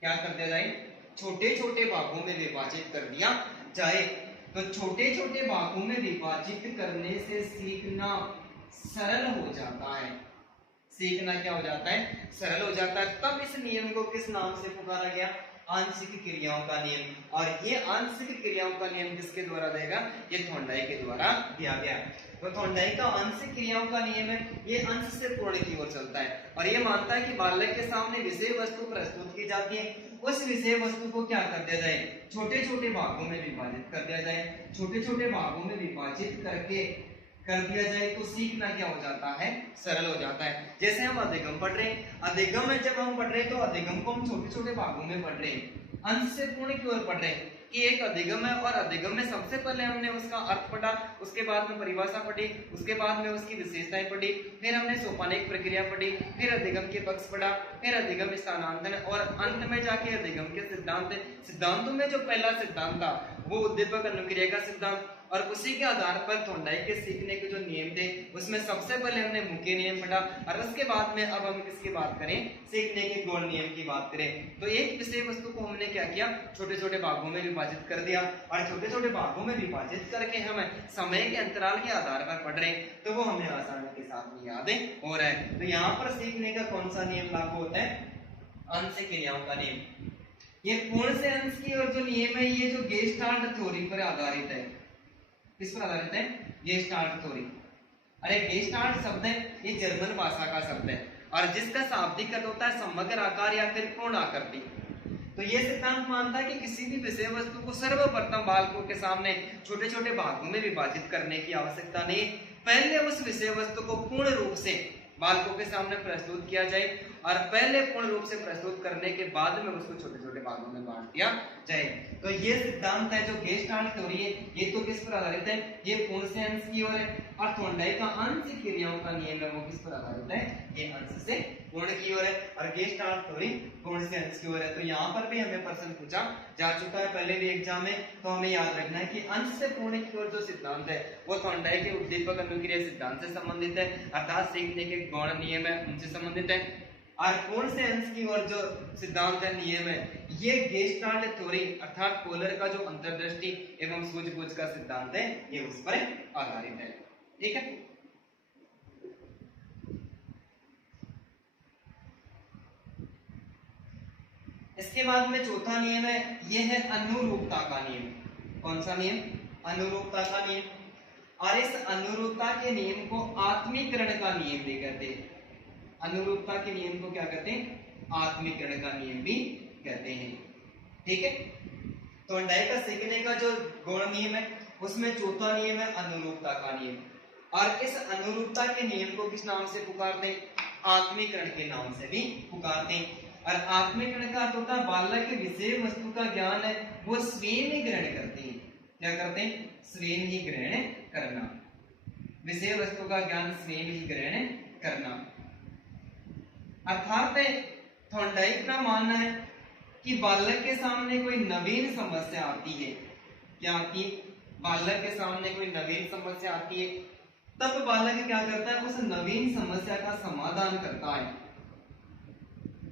क्या कर दिया जाए? छोटे छोटे भागों में विभाजित कर दिया जाए। तो छोटे छोटे भागों में विभाजित करने से सीखना सरल हो जाता है। सीखना क्या हो जाता है? सरल हो जाता है। तब इस नियम को किस नाम से पुकारा गया? आंशिक क्रियाओं का नियम। और ये आंशिक क्रियाओं का नियम किसके द्वारा देगा? ये थॉर्नडाइक के द्वारा दिया गया। तो थॉर्नडाइक का आंशिक क्रियाओं का नियम है, ये अंश से पूर्ण की ओर चलता है और ये मानता है कि बालक के सामने विषय वस्तु प्रस्तुत की जाती है, उस विषय वस्तु को क्या कर दिया जाए? छोटे छोटे भागों में विभाजित कर दिया जाए। छोटे छोटे भागों में विभाजित करके कर दिया जाए तो सीखना क्या हो जाता है? सरल हो जाता है। जैसे हम अधिगम पढ़ रहे हैं, अधिगम में जब हम पढ़ रहे हैं तो अधिगम को हम छोटे छोटे भागों में पढ़ रहे हैं, अंश से पूर्ण की ओर पढ़ रहे हैं कि एक अधिगम है और अधिगम में सबसे पहले हमने उसका अर्थ पढ़ा, उसके बाद में परिभाषा पढ़ी, उसके बाद में उसकी विशेषताएं पढ़ी, फिर हमने सोपानिक प्रक्रिया पढ़ी, फिर अधिगम के पक्ष पढ़ा, फिर अधिगम स्थानांतरण और अंत में जाके अधिगम के सिद्धांत। सिद्धांतों में जो पहला सिद्धांत था वो उद्दीपक अनुक्रिया का सिद्धांत, और उसी के आधार पर थॉर्नडाइक के सीखने के जो नियम थे उसमें सबसे पहले हमने मुख्य नियम पढ़ा और उसके बाद में अब हम किसकी बात करें? सीखने के गौण नियम की बात करें। तो एक विषय वस्तु को हमने क्या किया? छोटे छोटे भागों में विभाजित कर दिया और छोटे छोटे भागों में विभाजित करके हम समय के अंतराल के आधार पर पढ़ रहे हैं तो वो हमें आसानी के साथ में याद हो रहा है। तो यहाँ पर सीखने का कौन सा नियम लागू होता है? आंशिक क्रियाओं का नियम। ये पूर्ण से अंश की और जो नियम है ये जो गेस्टाल्ट थ्योरी पर आधारित है। किस पर आधारित है? Gestalt theory. अरे गेस्टाल्ट शब्द है, ये जर्मन भाषा का शब्द है और जिसका शाब्दिक अर्थ होता है समग्र आकार या फिर पूर्ण आकृति। तो ये सिद्धांत मानता है कि किसी भी विषय वस्तु को सर्वप्रथम बालकों के सामने छोटे छोटे भागों में विभाजित करने की आवश्यकता नहीं, पहले उस विषय वस्तु को पूर्ण रूप से बालकों के सामने प्रस्तुत किया जाए और पहले पूर्ण रूप से प्रस्तुत करने के बाद में उसको छोटे छोटे भागों में बांट दिया जाए। तो ये सिद्धांत है जो गेस्टाल्ट थ्योरी है, ये तो किस पर आधारित है, ये पूर्ण से अंश की ओर है। और थॉर्नडाइक का आंशिक क्रियाओं का नियम है वो किस पर आधारित है, ये अंश से पूर्ण की ओर है। और गेस्टाल्ट थ्योरी पूर्ण से अंश की ओर है। तो यहाँ पर भी हमें प्रश्न पूछा जा चुका है पहले भी एग्जाम में, तो हमें याद रखना है कि अंश से पूर्ण की ओर जो सिद्धांत है वो थॉर्नडाइक के उद्दीपक अनुक्रिया सिद्धांत से संबंधित है, अर्थात सीखने के गौण नियम है उनसे संबंधित है। और पूर्ण से अंश की ओर जो सिद्धांत है, नियम है, ये गेस्टाल्ट थ्योरी अर्थात कोहलर का जो अंतर्दृष्टि एवं सूझबूझ का सिद्धांत है ये उस पर आधारित है। ठीक है। इसके बाद में चौथा नियम है, ये है अनुरूपता का नियम। कौन सा नियम, अनुरूपता का नियम। और इस अनुरूपता के नियम को आत्मीकरण का नियम भी कहते हैं। अनुरूपता के नियम को क्या कहते हैं, आत्मीकरण का नियम भी कहते हैं। ठीक है। तो थॉर्नडाइक का सीखने का जो गौण नियम है उसमें चौथा नियम है अनुरूपता का नियम। और इस अनुरूपता के नियम को किस नाम से पुकारते हैं, आत्मीकरण के नाम से भी पुकारते हैं। और आत्मीकरण का अर्थ होता है बालक के विषय वस्तु का ज्ञान है वो स्वयं ही ग्रहण करते हैं। क्या करते हैं, स्वयं ही ग्रहण करना, विषय वस्तु का ज्ञान स्वयं ही ग्रहण करना। अर्थात थॉर्नडाइक का मानना है कि बालक के सामने कोई नवीन समस्या आती है, क्या आती है, बालक के सामने कोई नवीन समस्या आती है, तब बालक क्या करता है, उस नवीन समस्या का समाधान करता है।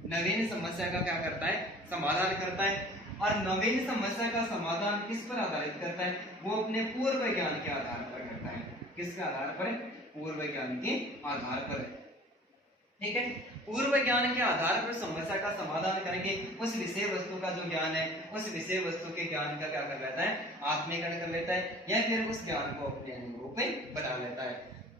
नवीन समस्या का क्या करता है, समाधान करता है। और नवीन समस्या का समाधान किस पर आधारित करता है, वो अपने पूर्व ज्ञान के आधार पर करता है। किसके आधार पर, पूर्व ज्ञान के आधार पर। ठीक है। पूर्व ज्ञान के आधार पर समस्या का समाधान करके उस विषय वस्तु का जो ज्ञान है उस विषय वस्तु के ज्ञान का क्या कर लेता है, आत्मीकरण कर लेता है, या फिर उस ज्ञान को अपने अनुरूप बना लेता है।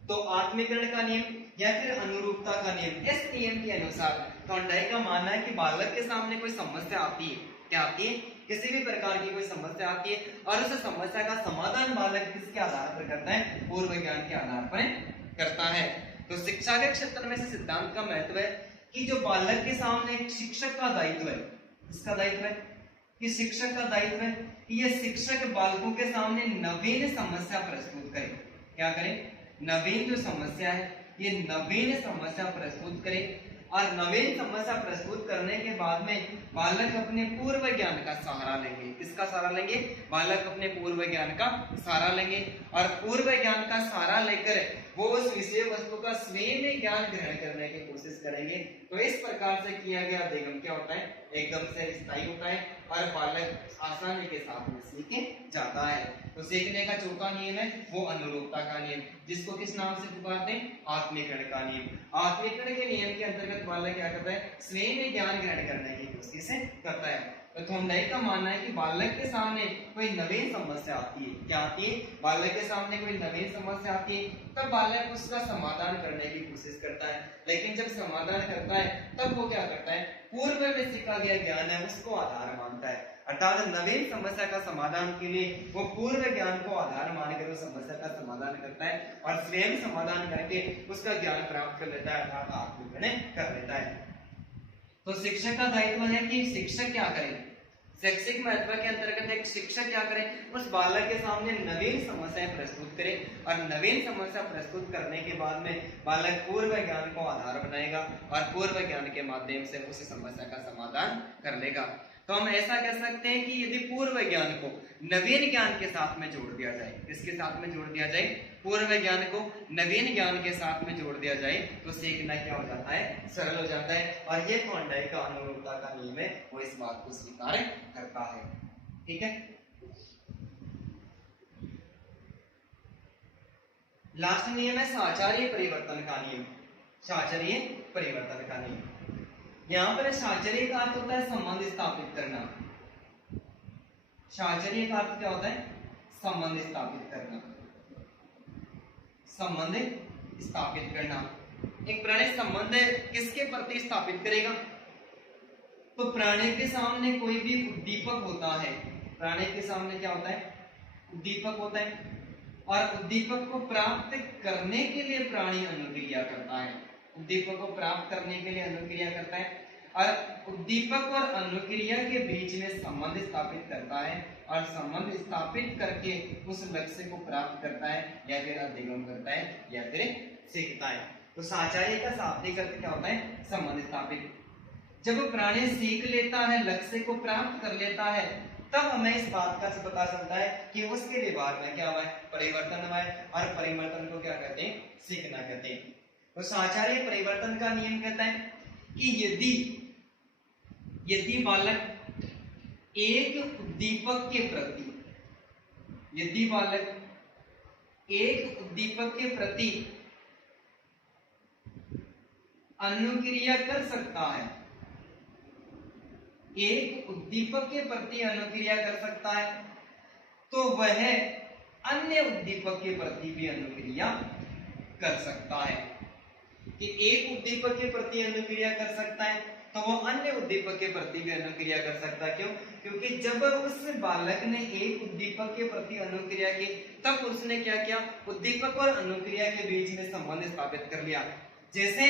तो आत्मीकरण का नियम या फिर अनुरूपता का नियम, इस नियम के अनुसार थॉर्नडाइक का मानना है कि बालक के सामने कोई समस्या आती है, क्या आती है, किसी भी प्रकार की कोई समस्या आती है और उस समस्या का समाधान बालक किसके आधार पर करता है, पूर्व ज्ञान के आधार पर करता है। तो शिक्षा के क्षेत्र में इस सिद्धांत का महत्व है कि जो बालक के सामने एक शिक्षक का दायित्व है, इसका दायित्व है कि शिक्षक का दायित्व है कि ये शिक्षक बालकों के सामने नवीन समस्या प्रस्तुत करे। क्या करे, नवीन जो समस्या है ये नवीन समस्या प्रस्तुत करे। और नवीन समस्या प्रस्तुत करने के बाद में बालक अपने पूर्व ज्ञान का सहारा लेंगे। किसका सहारा लेंगे, बालक अपने पूर्व ज्ञान का सहारा लेंगे। और पूर्व ज्ञान का सहारा लेकर वो उस विषय वस्तु का स्वयं ज्ञान ग्रहण करने की कोशिश करेंगे। तो इस प्रकार से किया गया अध्ययन क्या होता है, एकदम से स्थायी होता है और बालक आसानी के साथ में सीख जाता है। तो सीखने का चौथा नियम है वो अनुरूपता का नियम, जिसको किस नाम से पुकारते हैं, आत्मीकरण का नियम। आत्मीकरण के नियम के अंतर्गत बालक क्या करता है, स्वयं ज्ञान ग्रहण करने की कोशिश करता है। तो थॉर्नडाइक का मानना है कि बालक के सामने कोई नवीन समस्या आती है, क्या आती है, बालक के सामने कोई नवीन समस्या आती है, तब बालक उसका समाधान करने की कोशिश करता है। लेकिन जब समाधान करता है तब वो क्या करता है, पूर्व में सीखा गया ज्ञान है उसको आधार मानता है। अर्थात नवीन समस्या का समाधान के लिए वो पूर्व ज्ञान को आधार मानकर उस समस्या का समाधान करता है और स्वयं समाधान करके उसका ज्ञान प्राप्त कर लेता है, अर्थात आत्मीकरण कर लेता है। तो शिक्षक का दायित्व है कि शिक्षक क्या करे, शैक्षिक महत्व के अंतर्गत एक शिक्षक क्या करे, उस बालक के सामने नवीन समस्याएं प्रस्तुत करे और नवीन समस्या प्रस्तुत करने के बाद में बालक पूर्व ज्ञान को आधार बनाएगा और पूर्व ज्ञान के माध्यम से उस समस्या का समाधान कर लेगा। तो हम ऐसा कह सकते हैं कि यदि पूर्व ज्ञान को नवीन ज्ञान के साथ में जोड़ दिया जाए, किसके साथ में जोड़ दिया जाए, पूर्व ज्ञान को नवीन ज्ञान के साथ में जोड़ दिया जाए तो सीखना क्या हो जाता है, सरल हो जाता है। और ये थॉर्नडाइक का अनुरूपता का नियम है वो इस बात को स्वीकार करता है। ठीक है। लास्ट नियम है साहचर्य परिवर्तन का नियम। साहचर्य परिवर्तन का नियम, यहां पर साहचर्य का अर्थ होता है संबंध स्थापित करना। साहचर्य का अर्थ क्या होता है, संबंध स्थापित करना, संबंध स्थापित करना। एक प्राणी संबंध किसके प्रति स्थापित करेगा, तो प्राणी के सामने कोई भी उद्दीपक होता है, प्राणी के सामने क्या होता है, उद्दीपक होता है और उद्दीपक को प्राप्त करने के लिए प्राणी अनुक्रिया करता है। उद्दीपक को प्राप्त करने के लिए अनुक्रिया करता है और उद्दीपक और अनुक्रिया के बीच में संबंध स्थापित करता है और संबंध स्थापित करके उस लक्ष्य को प्राप्त करता है या फिर अधिगम करता है या फिर सीखता है। तो साचार्य का शाब्दिक अर्थ क्या होता है? संबंध स्थापित। जब प्राणी सीख लेता है, लक्ष्य को प्राप्त कर लेता है, तब हमें इस बात का पता चलता है कि उसके व्यवहार में क्या हुआ है? परिवर्तन हुआ है और परिवर्तन को क्या कहते हैं? सीखना कहते हैं। तो साचार्य परिवर्तन का नियम कहता है कि यदि बालक एक उद्दीपक के प्रति अनुक्रिया कर सकता है, एक उद्दीपक के प्रति अनुक्रिया कर सकता है, तो वह अन्य उद्दीपक के प्रति भी अनुक्रिया कर सकता है। कि एक उद्दीपक के प्रति अनुक्रिया कर सकता है तो वो अन्य उद्दीपक के प्रति भी अनुक्रिया कर सकता है। क्यों? क्योंकि जब उस बालक ने एक उद्दीपक के प्रति अनुक्रिया की, तब उसने क्या किया? उद्दीपक और अनुक्रिया के बीच में संबंध स्थापित कर लिया। जैसे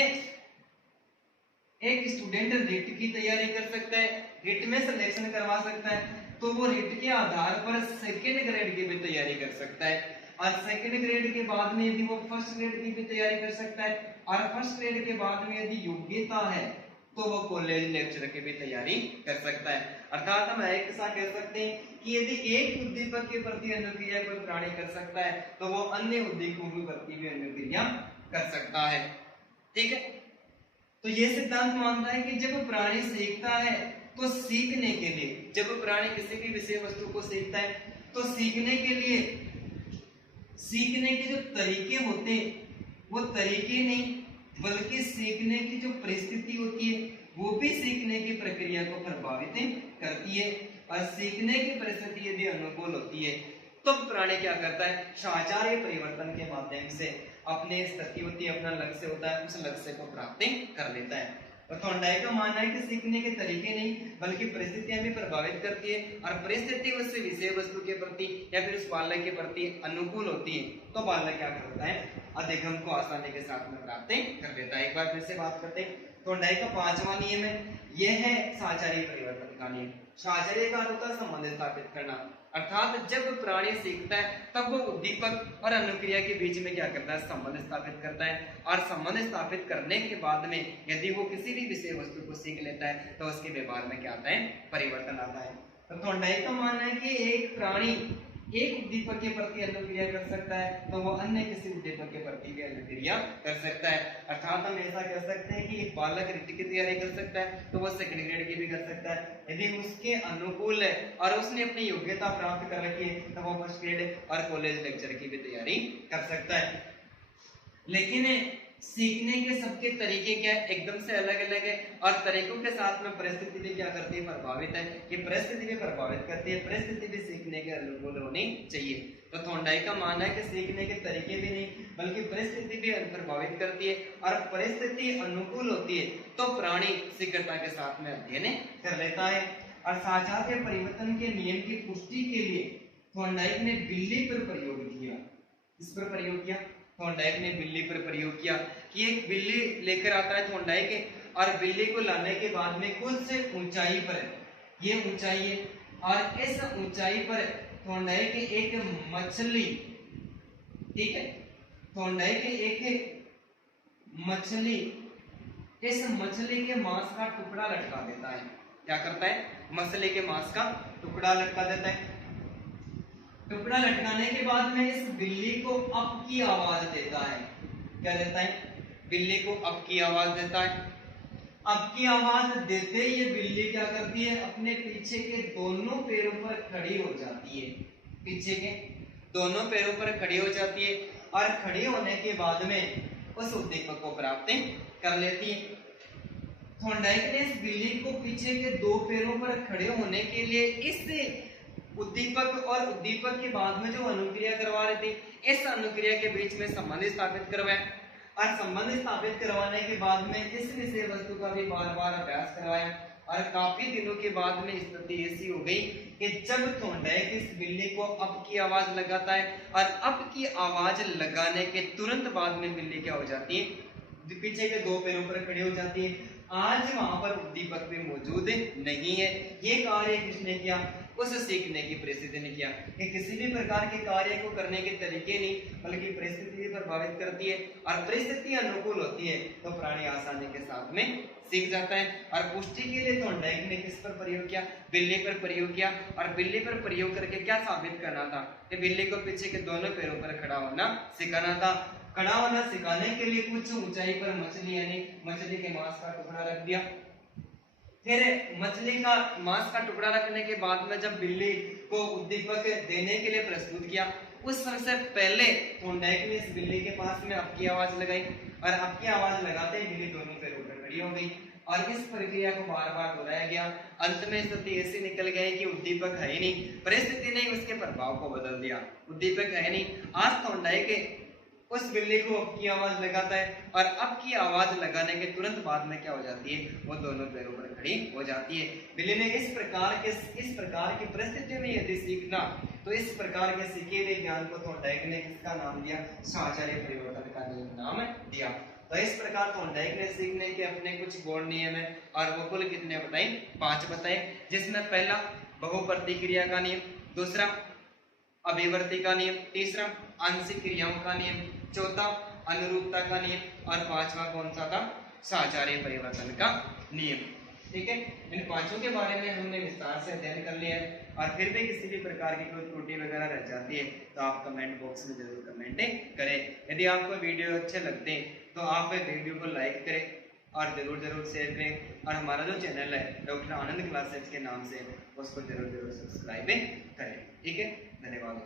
एक स्टूडेंट रिट की तैयारी कर सकता है, रिट में सिलेक्शन करवा सकता है, तो वो रिट के आधार पर सेकेंड ग्रेड की भी तैयारी कर सकता है और सेकेंड ग्रेड के बाद में यदि वो फर्स्ट ग्रेड की भी तैयारी कर सकता है और फर्स्ट ग्रेड के बाद में यदि योग्यता है तो वो कॉलेज लेक्चर की भी तैयारी कर सकता है। अर्थात हम एक ऐसा कह सकते हैं कि यदि एक उद्दीपक के प्रति अनुक्रिया कोई प्राणी कर सकता है तो वो अन्य उद्दीपकों के प्रति भी अनुक्रिया कर सकता है। ठीक है, तो ये सिद्धांत मानता है कि जब प्राणी सीखता है तो सीखने के लिए, जब प्राणी किसी भी विषय वस्तु को सीखता है तो सीखने के लिए, सीखने के जो तरीके होते हैं वो तरीके नहीं बल्कि सीखने की जो परिस्थिति होती है वो भी सीखने की प्रक्रिया को प्रभावित करती है और सीखने की परिस्थिति यदि अनुकूल होती है तो प्राणी क्या करता है? साचार्य परिवर्तन के माध्यम से अपने स्थिति होती है, अपना लक्ष्य होता है, उस लक्ष्य को प्राप्त कर लेता है। तो थॉर्नडाइक का मानना है कि सीखने के तरीके नहीं बल्कि परिस्थितियां भी प्रभावित करती है और परिस्थिति उससे विषय वस्तु के प्रति या फिर उस बालक के प्रति अनुकूल होती है तो बालक क्या करता है? अधिगम को आसानी के साथ में प्राप्त कर लेता है। एक बार फिर से बात करते हैं। थॉर्नडाइक का 5वां नियम है, यह है साचार्य परिवर्तन का नियम। साचार्य का अर्थ होता है संबंध स्थापित करना, अर्थात जब प्राणी सीखता है तब वो उद्दीपक और अनुक्रिया के बीच में क्या करता है? संबंध स्थापित करता है और संबंध स्थापित करने के बाद में यदि वो किसी भी विषय वस्तु को सीख लेता है तो उसके व्यवहार में क्या आता है? परिवर्तन आता है। तो थॉर्नडाइक का मानना है कि एक प्राणी एक उद्दीपक के प्रति अनुक्रिया कर सकता है तो वो अन्य किसी उद्दीपक के प्रति भी अनुक्रिया कर सकता है। अर्थात हम ऐसा कह सकते हैं कि एक बालक रिट की तैयारी कर सकता है तो वो सेकंड ग्रेड की भी कर सकता है, यदि उसके अनुकूल है और उसने अपनी योग्यता प्राप्त कर रखी है तो वो फर्स्ट ग्रेड और कॉलेज लेक्चर की भी तैयारी कर सकता है। लेकिन सीखने के सबके तरीके क्या है? एकदम से अलग अलग है और तरीकों के साथ में परिस्थिति भी क्या करती है? प्रभावित है। कि परिस्थिति भी प्रभावित करती है, परिस्थिति भी सीखने के अनुकूल होनी चाहिए। तो थॉर्नडाइक का मानना है कि सीखने के तरीके भी नहीं बल्कि परिस्थिति भी प्रभावित करती है और परिस्थिति अनुकूल होती है तो प्राणी शीघ्रता के साथ में अध्ययन कर लेता है। और साचार्य परिवर्तन के नियम की पुष्टि के लिए थॉर्नडाइक ने बिल्ली पर प्रयोग किया। इस पर प्रयोग किया, थॉर्नडाइक ने बिल्ली पर प्रयोग किया कि एक बिल्ली लेकर आता है थॉर्नडाइक और बिल्ली को लाने के बाद में कुछ ऊंचाई पर, ये ऊंचाई है और इस ऊंचाई पर थॉर्नडाइक एक मछली, ठीक है, थॉर्नडाइक एक मछली, इस मछली के मांस का टुकड़ा लटका देता है। क्या करता है? मछली के मांस का टुकड़ा लटका देता है। टुकड़ा लटकाने के बाद में इस बिल्ली को अप की आवाज देता है। क्या देता है? बिल्ली को अप की आवाज देता है। अप की आवाज देते ही ये बिल्ली क्या करती है? अपने पीछे के दोनों पैरों पर खड़ी हो जाती है, पीछे के दोनों पैरों पर खड़ी हो जाती है और खड़ी होने के बाद में उस उद्दीपक को प्राप्त कर लेती है। थॉर्नडाइक ने इस बिल्ली को पीछे के दो पैरों पर खड़े होने के लिए इस उद्दीपक और उद्दीपक के बाद में जो अनुक्रिया करवा रहे थे, इस अनुक्रिया के बीच में संबंध स्थापित करवाया और संबंध स्थापित करवाने के बाद में इस विषय वस्तु का भी बार बार अभ्यास करवाया और काफी दिनों के बाद में स्थिति ऐसी हो गई कि जब थॉर्नडाइक इस बिल्ली को अप की आवाज लगाता है और अप की आवाज लगाने के तुरंत बाद में बिल्ली क्या हो जाती है? पीछे के दो पैरों पर खड़े हो जाती है। आज वहां पर उद्दीपक भी मौजूद नहीं है। ये कार्य किसने किया? उस सीखने की परिस्थिति ने किया। कि किसी भी प्रकार के कार्य को करने के तरीके नहीं बल्कि परिस्थिति प्रभावित करती है, और परिस्थिति अनुकूल होती है तो प्राणी आसानी के साथ में सीख जाता है। और पुष्टि के लिए थॉर्नडाइक ने किस पर प्रयोग किया? बिल्ली पर प्रयोग किया। और बिल्ली पर प्रयोग करके क्या साबित करना था? कि बिल्ली को पीछे के दोनों पैरों पर खड़ा होना सिखाना था। खड़ा होना सिखाने के लिए कुछ ऊंचाई पर मछली यानी मछली के मांस का टुकड़ा रख दिया। फिर मछली का मांस का टुकड़ा रखने के बाद में जब बिल्ली को उद्दीपक देने के लिए प्रस्तुत किया, उस समय से पहले थॉर्नडाइक ने इस बिल्ली के पास में अप की आवाज लगाई, और अप की आवाज लगाते ही बिल्ली दोनों पैरों पर खड़ी हो गई। और इस प्रक्रिया को बार बार दोहराया गया। अंत में स्थिति ऐसी निकल गई कि उद्दीपक है ही नहीं, परिस्थिति ने उसके प्रभाव को बदल दिया। उद्दीपक है नहीं। आज थॉर्नडाइक उस बिल्ली को अप की आवाज लगाता है, और अप की आवाज लगाने के तुरंत बाद में क्या हो जाती है? वो दोनों पैरों पर खड़ी हो जाती है। बिल्ली ने इस प्रकार की परिस्थिति में यदि सीखना, तो इस प्रकार के सीखे हुए ज्ञान को थॉर्नडाइक ने किसका नाम दिया? साहचर्य परिवर्तन का नाम दिया। तो इस प्रकार थॉर्नडाइक ने सीखने के अपने कुछ गौण नियम है, और वो कुल कितने बताए? 5 बताए। जिसमें पहला बहुप्रतिक्रिया का नियम, दूसरा अभिवर्ती का नियम, तीसरा आंशिक क्रियाओं का नियम, चौथा अनुरूपता का नियम, और पांचवा कौन सा था? साहचर्य परिवर्तन का नियम। ठीक है, इन पांचों के बारे में हमने विस्तार से अध्ययन कर लिया है। और फिर भी किसी भी प्रकार की कोई त्रुटि वगैरह रह जाती है तो आप कमेंट बॉक्स में जरूर कमेंट करें। यदि आपको वीडियो अच्छे लगते हैं तो आप वीडियो को लाइक करें और जरूर शेयर करें। और हमारा जो चैनल है डॉक्टर आनंद क्लासेज के नाम से, उसको जरूर सब्सक्राइब करें। ठीक है, धन्यवाद।